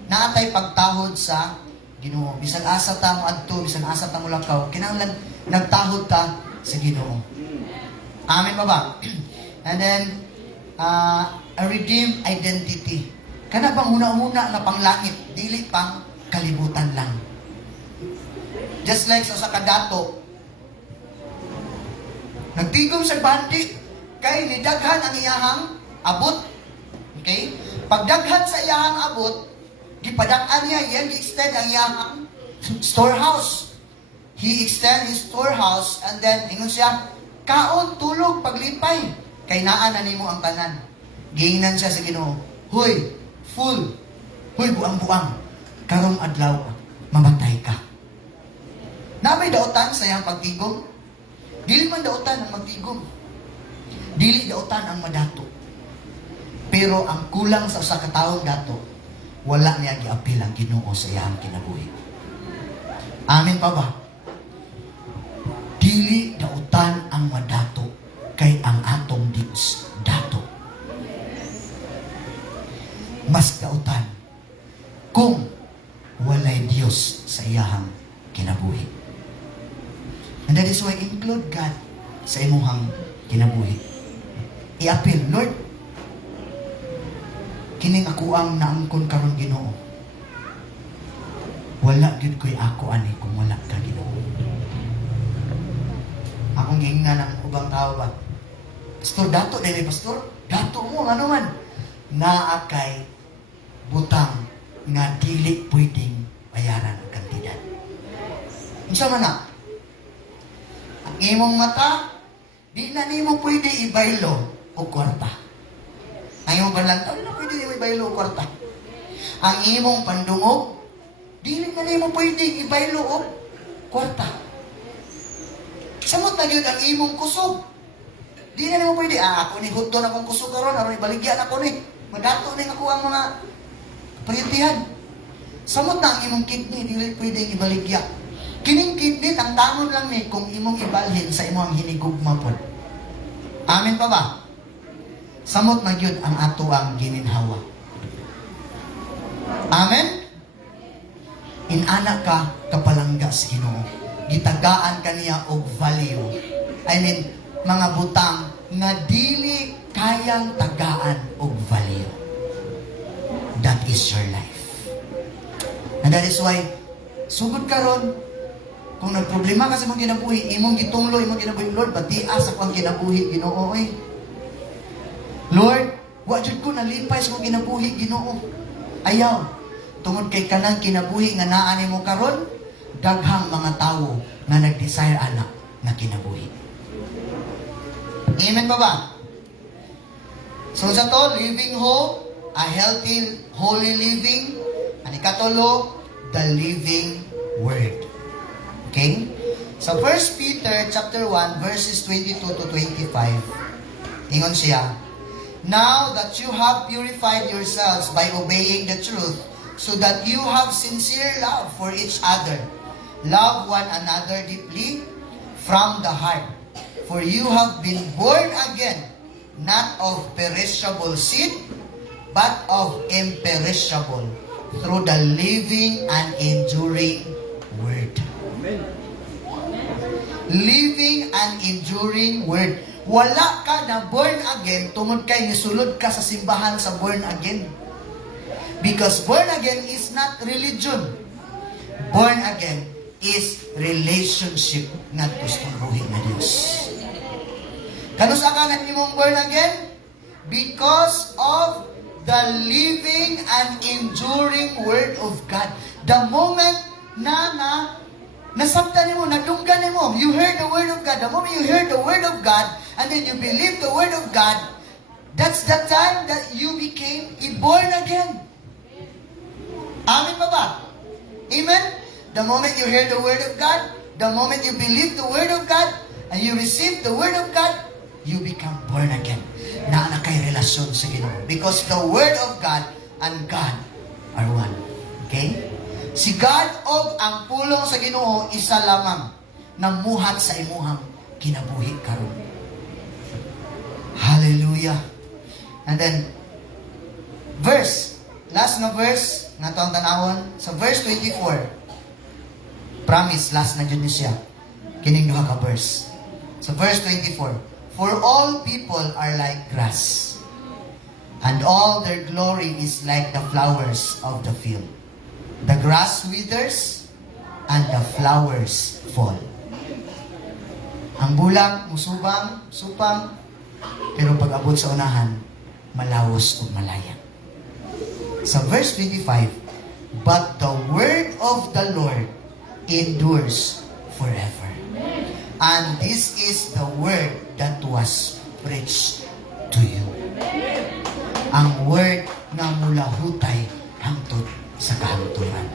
Naatay pagtahod sa Ginoo. Bisan asa ta mo adto, bisan asa ta mo lakaw, kinahanglan nagtahod ta sa Ginoo. Amen ba ba? And then, a redeemed identity. Kana bang muna-muna na panglangit, dili pang kalibutan lang. Just like sa kadato, nagtigom sa bandi, kay nidaghan ang iyahang abot. Okay? Pagdaghan sa iyahang abot, gipadak-an niya, yan gi-extend ang iyahang storehouse. He extend his storehouse, and then, ingon siya, kaon, tulog, paglipay. Kay naa na nimo ang tanan. Giingnan siya sa Ginoo. Hoy, full. Hoy, buang-buang. Karong adlaw, mamatay ka. Namay daotan sa iyang pagtigom. Dili man daotan ang magtigom. Dili daotan ang madato. Pero ang kulang sa usa ka tawo dato, wala niya giapil ang Ginoo sa iyang kinabuhi. Amen pa ba? Dili daotan ang madato kay ang atong Dios dato. Mas daotan kung walay Dios sa iyahang kinabuhi. And that is why include God sa imuhang kinabuhi. I-appeal, Lord, kining ako ang naangkon karon Ginoo. Wala gid ko'y ako ani kung wala ka Ginoo. Akong giingnan ng ubang tao ba? Pastor, dato dili pastor. Dato mo ano man. Naa kay butang nga dili pwedeng bayaran ang kantidad. Unsa man na? Ang imong mata, di na nimo pwede ibaylo o kwarta. Ang imong panlantaw, di na pwede ibaylo o kwarta. Ang imong pandungog, di na nimo pwede ibaylo o kwarta. Samot na yun ang imong kusog. Di na nimo pwede, ako ni hudto na kong kusog karon, aron ibaligyan ako ni. Madato ni ako ang mga printihan. Samot na ang imong kidney, di pwede ibaligya. Kining kidney, ang tangon lang ni kung imong ibalhin sa imong hinigugma po. Amen pa ba? Samot na yun ang ato ang gininhawa. Amen? Inana ka kapalangga sa Ginoo. gitagaan kaniya og value. I mean, mga butang nga dili kayang tagaan og value. That is your life. And that is why, sugod karon, kung nagproblema ka sa imong kinabuhi, imong gitunglo, imong kinabuhi, Lord, batia sa kong kinabuhi, Ginoo, oy. Lord, wa jud ko nalipay sa kong kinabuhi, Ginoo. Ayaw. Tungod kay kanang kinabuhi nga naa nimo karon, daghang mga tawo nga nag-desire anak nga kinabuhi. Amen ba ba? So sa to, living hope, a healthy, holy living, ang ikatulo, the living word. Okay? Sa 1 Peter chapter 1 verses 22 to 25, ingon siya, now that you have purified yourselves by obeying the truth, so that you have sincere love for each other, love one another deeply from the heart. For you have been born again, not of perishable seed, but of imperishable, through the living and enduring word. Amen. Living and enduring word. Wala ka na born again tungod kay nisulod ka sa simbahan sa born again. Because born again is not religion. Born again is relationship nga gustong buhin na Diyos. Kanus akangan nimong born again? Because of the living and enduring Word of God. The moment na nasabtan nimo, nadunggan nimo, you heard the Word of God. The moment you heard the Word of God, and then you believe the Word of God, that's the time that you became born again. Amen ba ba? Amen? The moment you hear the Word of God, the moment you believe the Word of God, and you receive the Word of God, you become born again. Na kay relasyon sa Ginoo. Because the Word of God and God are one. Okay? Si God og ang pulong sa Ginoo isa lamang namuhat sa imuhang kinabuhi karon. Hallelujah. And then last na verse nga to ang tanawon sa verse 24. Promise last na jud ni siya. Kining duha ka verse. Sa verse 24. For all people are like grass, and all their glory is like the flowers of the field. The grass withers, and the flowers fall. Ang bulag, musubang, supang, pero pag abot sa unahan, malawos o malaya. Sa verse 25, but the word of the Lord endures forever. And this is the word that was preached to you. Ang word nga mula hutay hangtod sa kahangturan.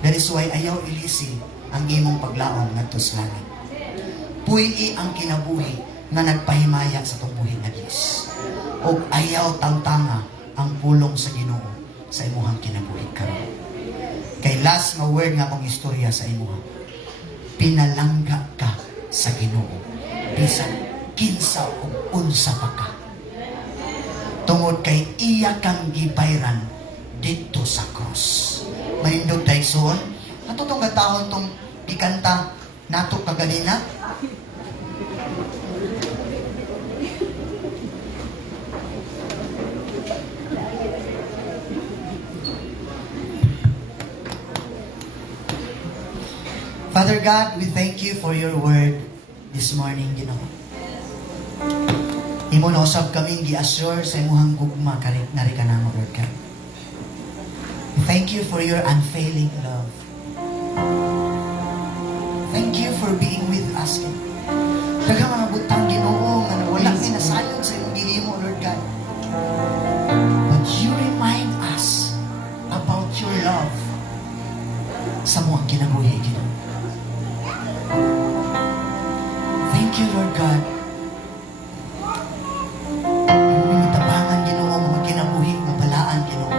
That is why ayaw ilisi ang imong paglaom ngadto sa langit. Puyi ang kinabuhi nga nagpahimaya sa tubuhin na Dios. Og ayaw tangtanga ang pulong sa Ginoo sa imuhang kinabuhi karon. Kay last nga word nga akong istorya sa imuha. Pinalangga ka sa Ginoo. Bisan kinsa o unsa pa ka. Tungod kay iya kang gibayran dito sa cross. Mahindog dayson, ato tong katahon tong ikanta nato kaganina. Father God, we thank you for your word this morning, Ginoo. Imo na usab kaming gi-assure sa imuhang gugma karit nari ka namo, Lord God. Thank you for your unfailing love. Thank you for being with us. Daghang mga butang Ginoo nga wala ni nasayod sa imong ginimo, Lord God. But you remind us about your love sa muang kinabuhi, Ginoo. Thank you, Lord God. Ang tabangan, Ginoo, mga kinabuhi, mabalaan, Ginoo.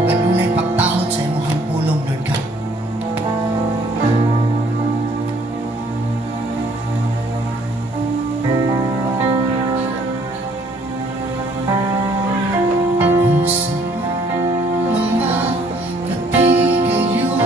Huwag adunay pagtahod sa imuhang pulong, Lord God. Sa mga katigayunan,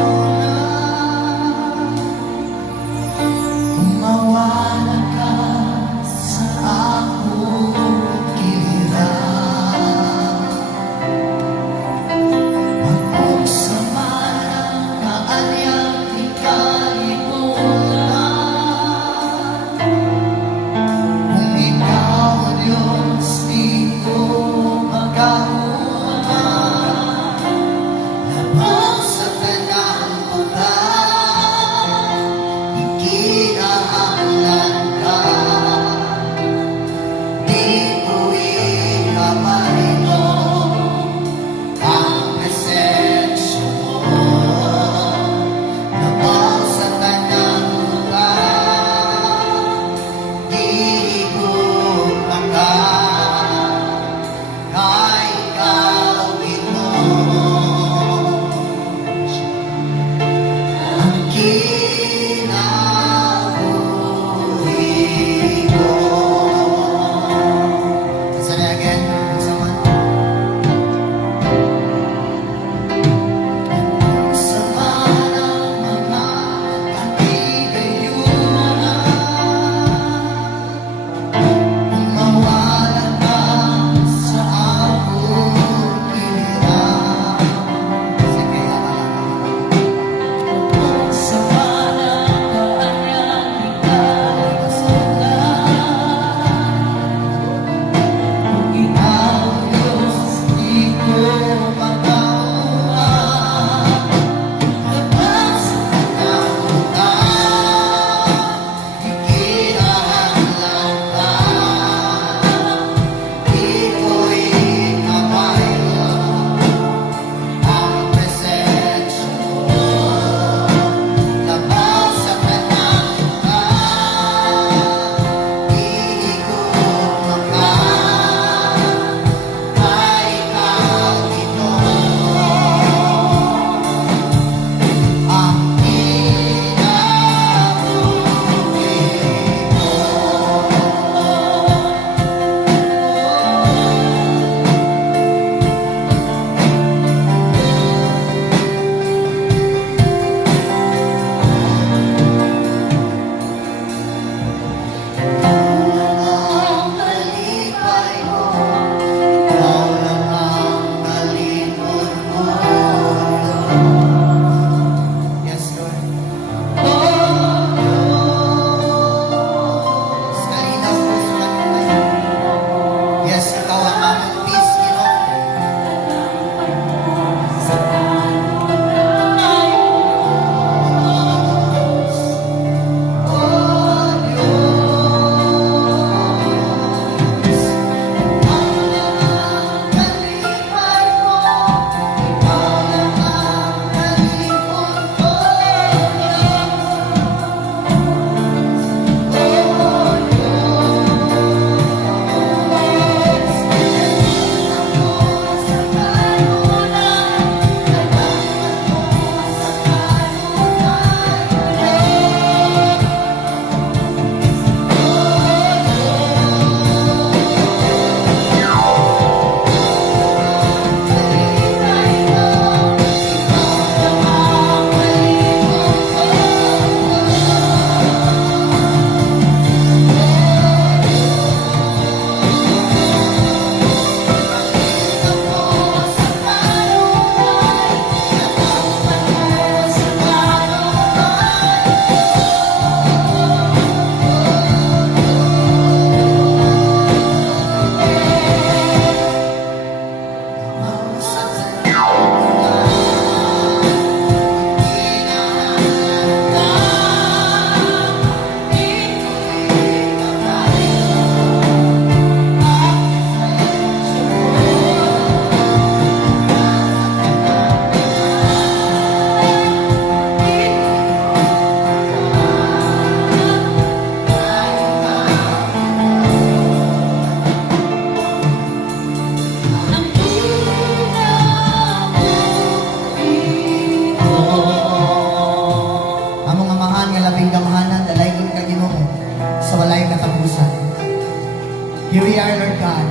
Here we are, Lord God.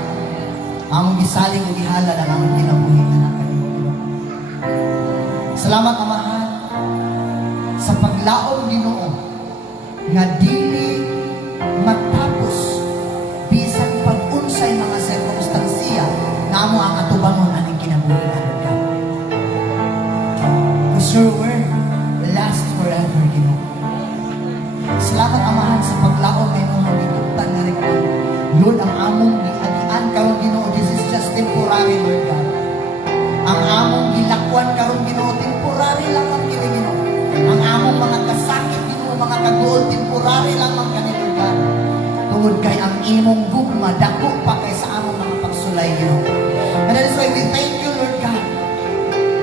Among gisaling o gihala na among kinabuhi na nakalimutan. Salamat, Amahan, sa paglaom Ginoo nga dili magtapos bisan pag-unsay mga sirkumstansiya na amo ang atubangon aning kinabuhi na Lord God. Because your word will last forever, Ginoo. Salamat, Amahan, sa paglaom na imong gitugtan nga rin. Lord, ang among gihagian karon Ginoo, this is just temporary, Lord God. Ang among gilakwan karon Ginoo, temporary lang ang kini Ginoo. Ang among mga kasakit Ginoo, mga kagool, temporary lang ang kani Lord God. Tungod kay ang imong gugma dako pa kay sa among mga pagsulay Ginoo. And that is why we thank you, Lord God,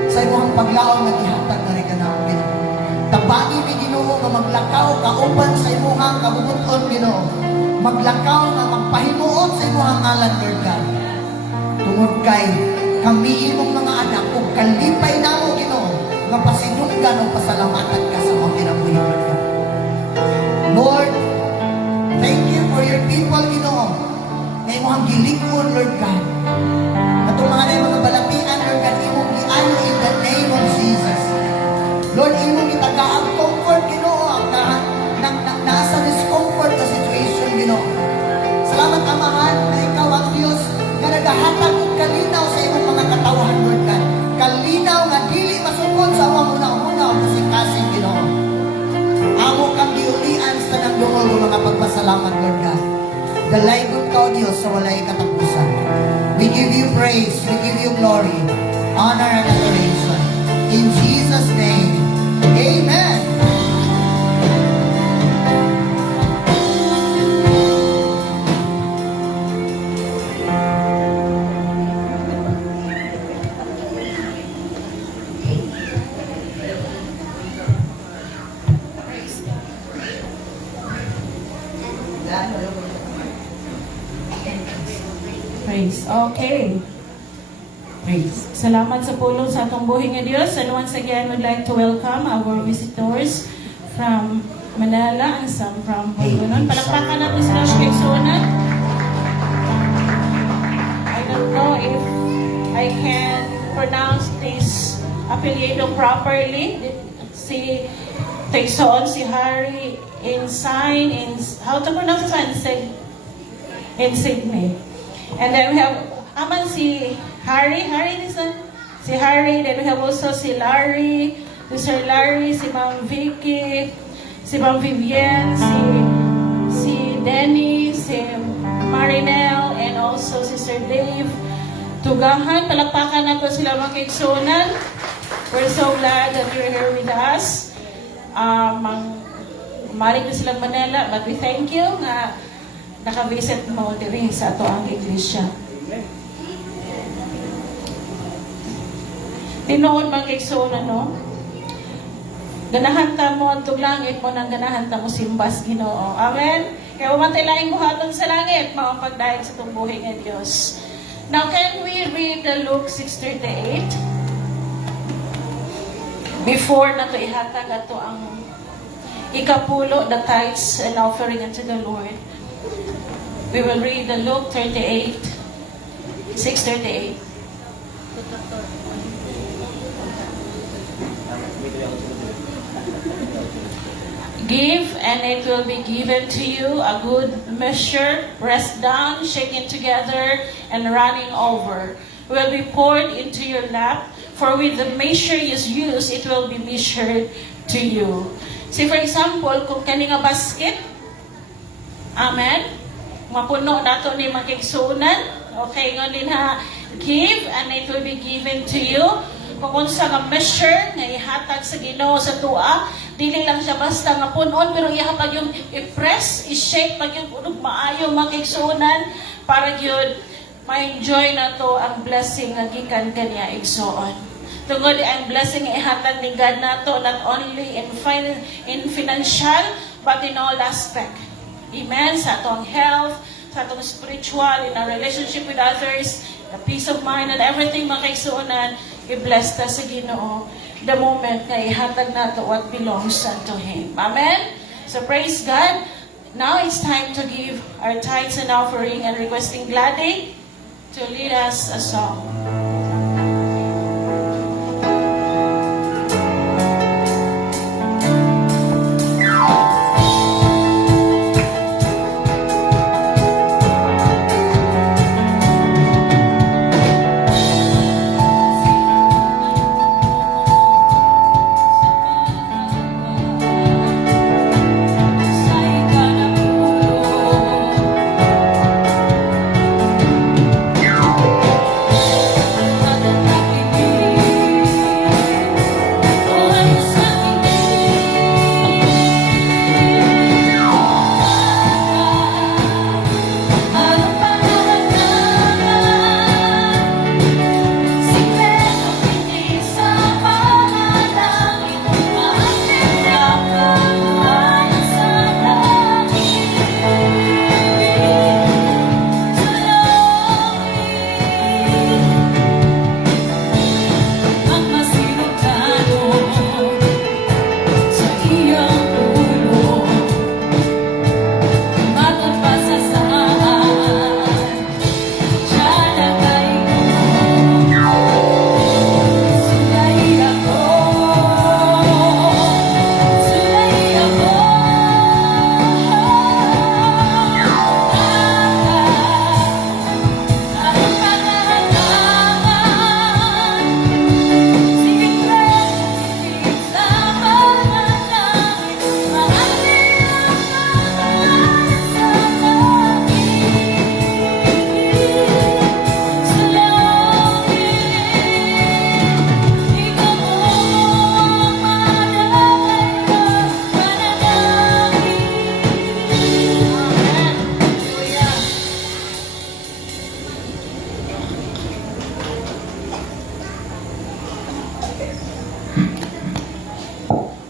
sa imong paglaom nga gihatag na rin ka namin Ginoo. Tabagi mi Ginoo nga maglakaw kauban sa imong kabubuton Ginoo. Maglakaw nga magpahimuot sa imong ngalan, Lord God. Tungod kay kami imong mga anak ug kalipay namo Ginoo nga pasinunggan ug pasalamatan ka sa among kinabuhi, Lord God. Lord, thank you for your people Ginoo. Nga imong gilikon, Lord God. Atong mga balatian, Lord God, imong giayo in the name of Jesus. Lord, imong gitagaang comfort Ginoo ang nasa discomfort na situation Ginoo. Salamat, Amahan, na ikaw ang Diyos nga nagahatag og kalinaw sa imong mga katawan, Lord God. Kalinaw nga dili masukod sa among una-una o kasing-kasing Ginoo. Amo kang giulian sa tanang dungog o mga pagpasalamat, Lord God. Dalay good ka, O Diyos, sa walay katapusan. We give you praise, we give you glory, honor and adoration. In Jesus' name, Amen. Praise. Okay. Praise. Salamat sa pulong sa atong buhi nga Dios. And once again, we'd like to welcome our visitors from Manila and some from Bulbunon. Palakpakan natin sila sa Quezon. I don't know if I can pronounce this apelyido properly. Si Quezon, si Harry Insign, how to pronounce this one? Insigne. And then we have Aman si Harry this one. Si Harry, then we have also si Larry, si Sir Larry, si Ma'am Vicky, si Ma'am Vivienne, si Denny, si Marinel, and also si Sir Dave Tugahan. Palakpakan nato sila mga kaigsunan. We're so glad that you're here with us. Maring na silang Manila, but we thank you nga naka-visit mo diri sa ato ang iglesia. Tinuod mga kaigsunan, no? Ganahan ta mo ang langit mo nang ganahan ta mo simbas Ginoo. Amen? Kaya umantay laing buhaton sa langit, mga pagdahig sa tumbuhi ng Diyos. Now, can we read the Luke 6:38? Before na to ihatag ato ang ikapulo, the tithes and offering unto the Lord. We will read the Luke 6:38. Give, and it will be given to you, a good measure, pressed down, shaken together, and running over, will be poured into your lap. For with the measure you use, it will be measured to you. See, for example, kung kani nga basket, amen, mapuno nato ni makigsunan, okay, ngon din ha, give, and it will be given to you. Kung unsa nga measure nga ihatag sa Ginoo sa tua, dili lang siya basta nga punon, pero ihatag yung i-press, i-shake pag yung unog maayo makigsunan para yun ma-enjoy na to ang blessing nga gikan kaniya igsoon. Tungod ang blessing nga ihatag ni God nato not only in financial but in all aspect. Amen. Sa atong health, sa atong spiritual, in our relationship with others, the peace of mind and everything makaigsuonan, i-bless ta sa Ginoo the moment nga ihatag nato what belongs unto Him. Amen? So praise God. Now it's time to give our tithes and offering and requesting Gladys to lead us a song.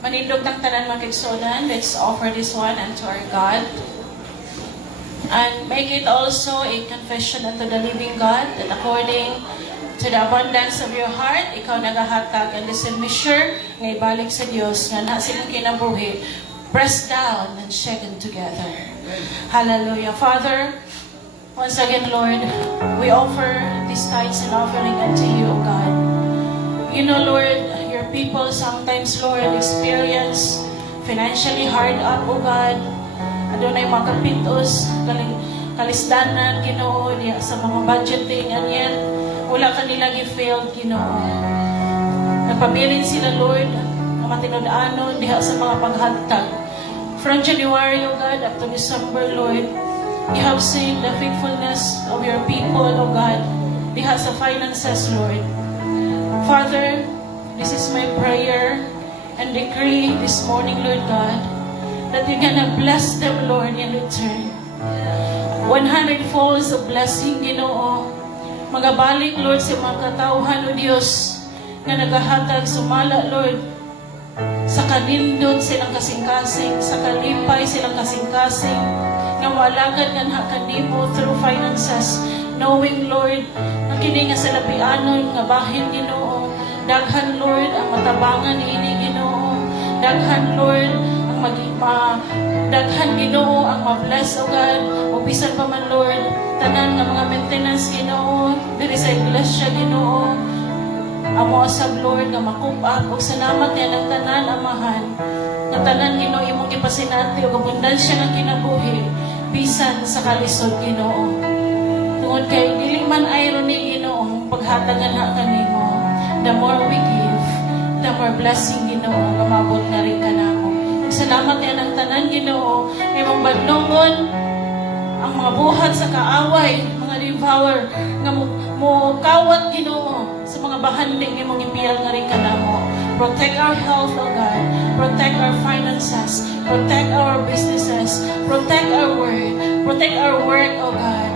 Manindog ng tanan mga kigsunan, let's offer this one unto our God. And make it also a confession unto the living God that according to the abundance of your heart, ikaw nagahatag and this measure nga ibalik sa Dios nga na silang kinabuhi, pressed down and shaken together. Hallelujah. Father, once again, Lord, we offer these tithes and offering unto you, O God. You know, Lord, your people sometimes, Lord, experience financially hard up, O God. Adunay makapitos, kalisdanan, Ginoo, diya sa mga budgeting, and yet, wala kanila gi-failed, Ginoo. Nagpabilin sila, Lord, na matinod-ano, diha sa mga paghatag. From January, O God, up to December, Lord, you have seen the faithfulness of your people, O God, diha sa finances, Lord. Father, this is my prayer and decree this morning, Lord God, that you're gonna bless them, Lord, in return. 100 folds of blessing, Ginoo. Magabalik, Lord, sa mga katauhan, O Diyos, na nagahatag, sumala, Lord, sa kanindot silang kasing-kasing, sa kalipay silang kasing-kasing, nga walagad nga kanimo through finances, knowing, Lord, na kini nga sa labianon, nga bahin, Ginoo. Daghan, Lord, ang matabangan ini, Ginoo. Daghan, Lord, ang daghan, Ginoo, ang ma-bless, O God. O bisan pa man, Lord, tanan nga mga maintenance, Ginoo, diri sa iglesia, Ginoo. Amo asab, Lord, nga makup-up o salamat yan ang tanan, Amahan. Nga tanan, Ginoo, imong ipasinati o abundansya nga kinabuhi bisan sa kalisod, Ginoo. Tungod kay dili man irony, Ginoo, ang paghatagan na kanimo. The more we give, the more blessing, Ginoo, nga mabot na rin ka namo. Salamat yan ang tanan, Ginoo, ay mong badlongon ang mga buhat sa kaaway, mga devour, nga mo kawat, Ginoo, sa mga bahanding imong ipiyal nga rin ka namo. Protect our health, O God. Protect our finances. Protect our businesses. Protect our word. Protect our work, O God.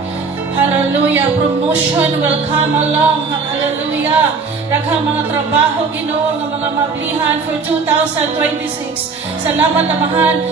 Hallelujah. Promotion will come along. Hallelujah. Daghang mga trabaho, Ginoo, nga mga mablihan for 2026. Salamat, Amahan,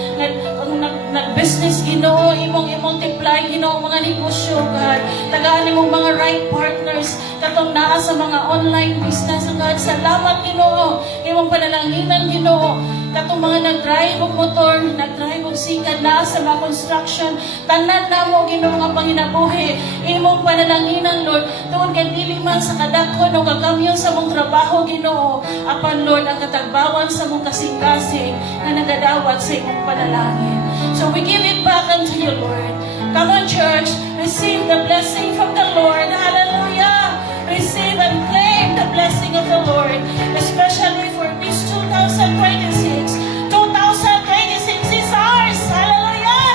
nag-business, Ginoo, imong i-multiply, Ginoo, mga negosyo, God. Tagaan imong mga right partners, katong naa sa mga online business, God. Salamat, Ginoo, imong panalanginan, Ginoo, katong mga nag-drive og motor, nag-drive og sikat na sa mga construction. Tanan na mo, Ginoo nga panginabuhi. Imong panalanginan, Lord. Tuon kay dili man sa kadakon o kagamyo sa mong trabaho, Ginoo. Apan, Lord, ang katagbawan sa mong kasing-kasing na nagadawat sa imong panalangin. So we give it back unto you, Lord. Come on, church. Receive the blessing from the Lord. Hallelujah. Receive and claim the blessing of the Lord, especially for this 2026. 2026 is ours. Hallelujah.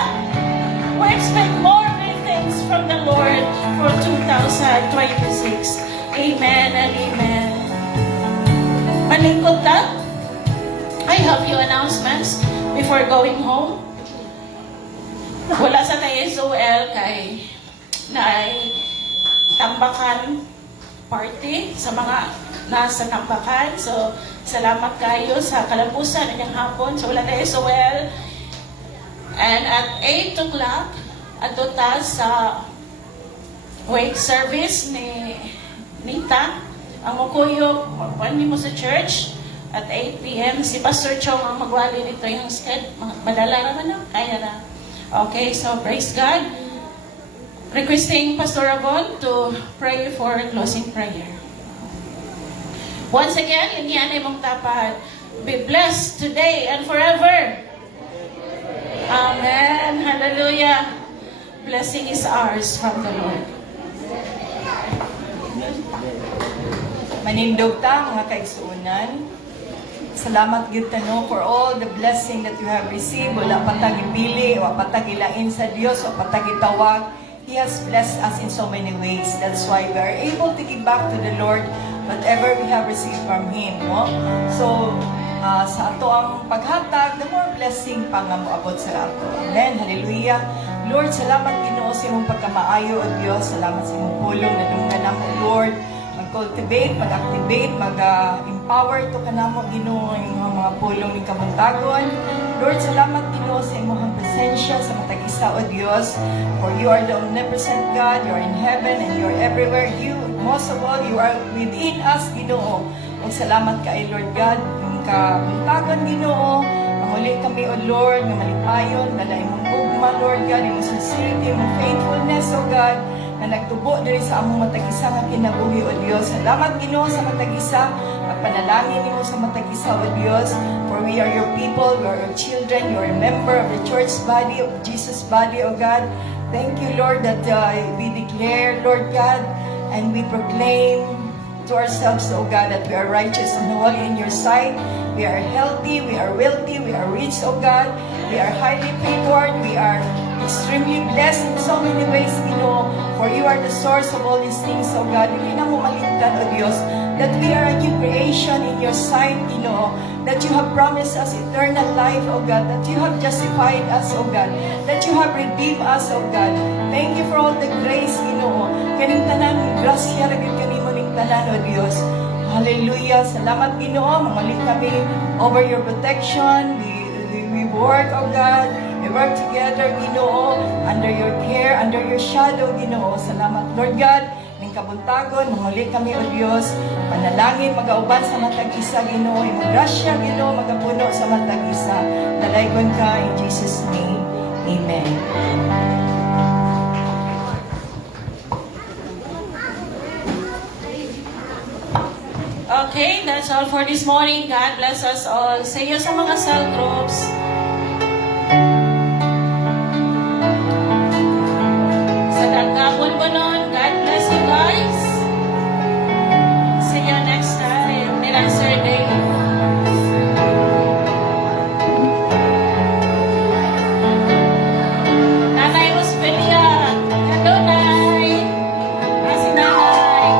We expect more great things from the Lord for 2026. Amen and amen. Malingkot ta? I have few announcements before going home. Wala sa tayo Zoel kay naay tambakan party sa mga nasa tambakan. So, salamat kayo sa kalampusan ng hapon. So, wala tayo Zoel. And at 8 o'clock, ato ta sa wake service ni Nita. Ang mukuyo, pwede mo sa church at 8 p.m. Si Pastor Chong ang magwali nito yung sked. Madala naman na, kaya na. Okay, so praise God. Requesting Pastor Avon to pray for closing prayer. Once again, yun yan ay mong tapat. Be blessed today and forever. Amen. Hallelujah. Blessing is ours from the Lord. Manindog ta, mga kaigsuunan. Salamat gyud tano for all the blessing that you have received. Wala patag ipili, wala patag ilain sa Dios, wala patag itawag. He has blessed us in so many ways. That's why we are able to give back to the Lord whatever we have received from Him. No? So, sa ato ang paghatag, the more blessing pa nga moabot sa ato. Amen. Hallelujah. Lord, salamat Ginoo sa imong pagkamaayo o Dios. Salamat sa imong pulong na dungan ako, Lord. Mag-cultivate, mag-activate, mag-empower to kanamo Ginoo yung mga pulong ni kabuntagon. Lord, salamat Ginoo sa imong presensya sa matag isa o Dios. For you are the omnipresent God, you are in heaven and you are everywhere. You, most of all, you are within us Ginoo. Ug salamat kay Lord God, yung kabuntagon Ginoo. Manguli kami o Lord, nga malipayon, dala imong ugma Lord God, imong sincerity, imong faithfulness o God, na nagtubo diri sa among matag-isa nga kinabuhi o Dios. Salamat Ginoo sa matag-isa, magpanalangin nimo sa matag-isa o Dios, for we are your people, we are your children, you are a member of the church body, of Jesus body o God. Thank you Lord that we declare Lord God and we proclaim to ourselves o God that we are righteous and holy in your sight. We are healthy, we are wealthy, we are rich o God, we are highly favored, we are extremely blessed in so many ways, Ginoo, for you are the source of all these things, O God. Hindi na mo maligtan, O Diyos, that we are a new creation in your sight, Ginoo, that you have promised us eternal life, O God, that you have justified us, O God, that you have redeemed us, O God. Thank you for all the grace, Ginoo. Kaning tanan, grasya ragid kanimo ning tanan, O Diyos. Hallelujah. Salamat, Ginoo. Mangalit kami over your protection. We work, O God. We work together, Ginoo, under your care, under your shadow, Ginoo. Salamat, Lord God. Ning kabuntagon, mangulit kami, O Diyos. Manalangin, magauban sa matag-isa, Ginoo. Imong grasya, Ginoo, magapuno sa matag-isa. Dalaygon ka in Jesus' name. Amen. Okay, that's all for this morning. God bless us all. Sa iyo sa mga cell groups. Sa dagkapon mo nun, God bless you guys. See you next time. Next Saturday. Nanay Rospelia. Kadonay. Si Nanay.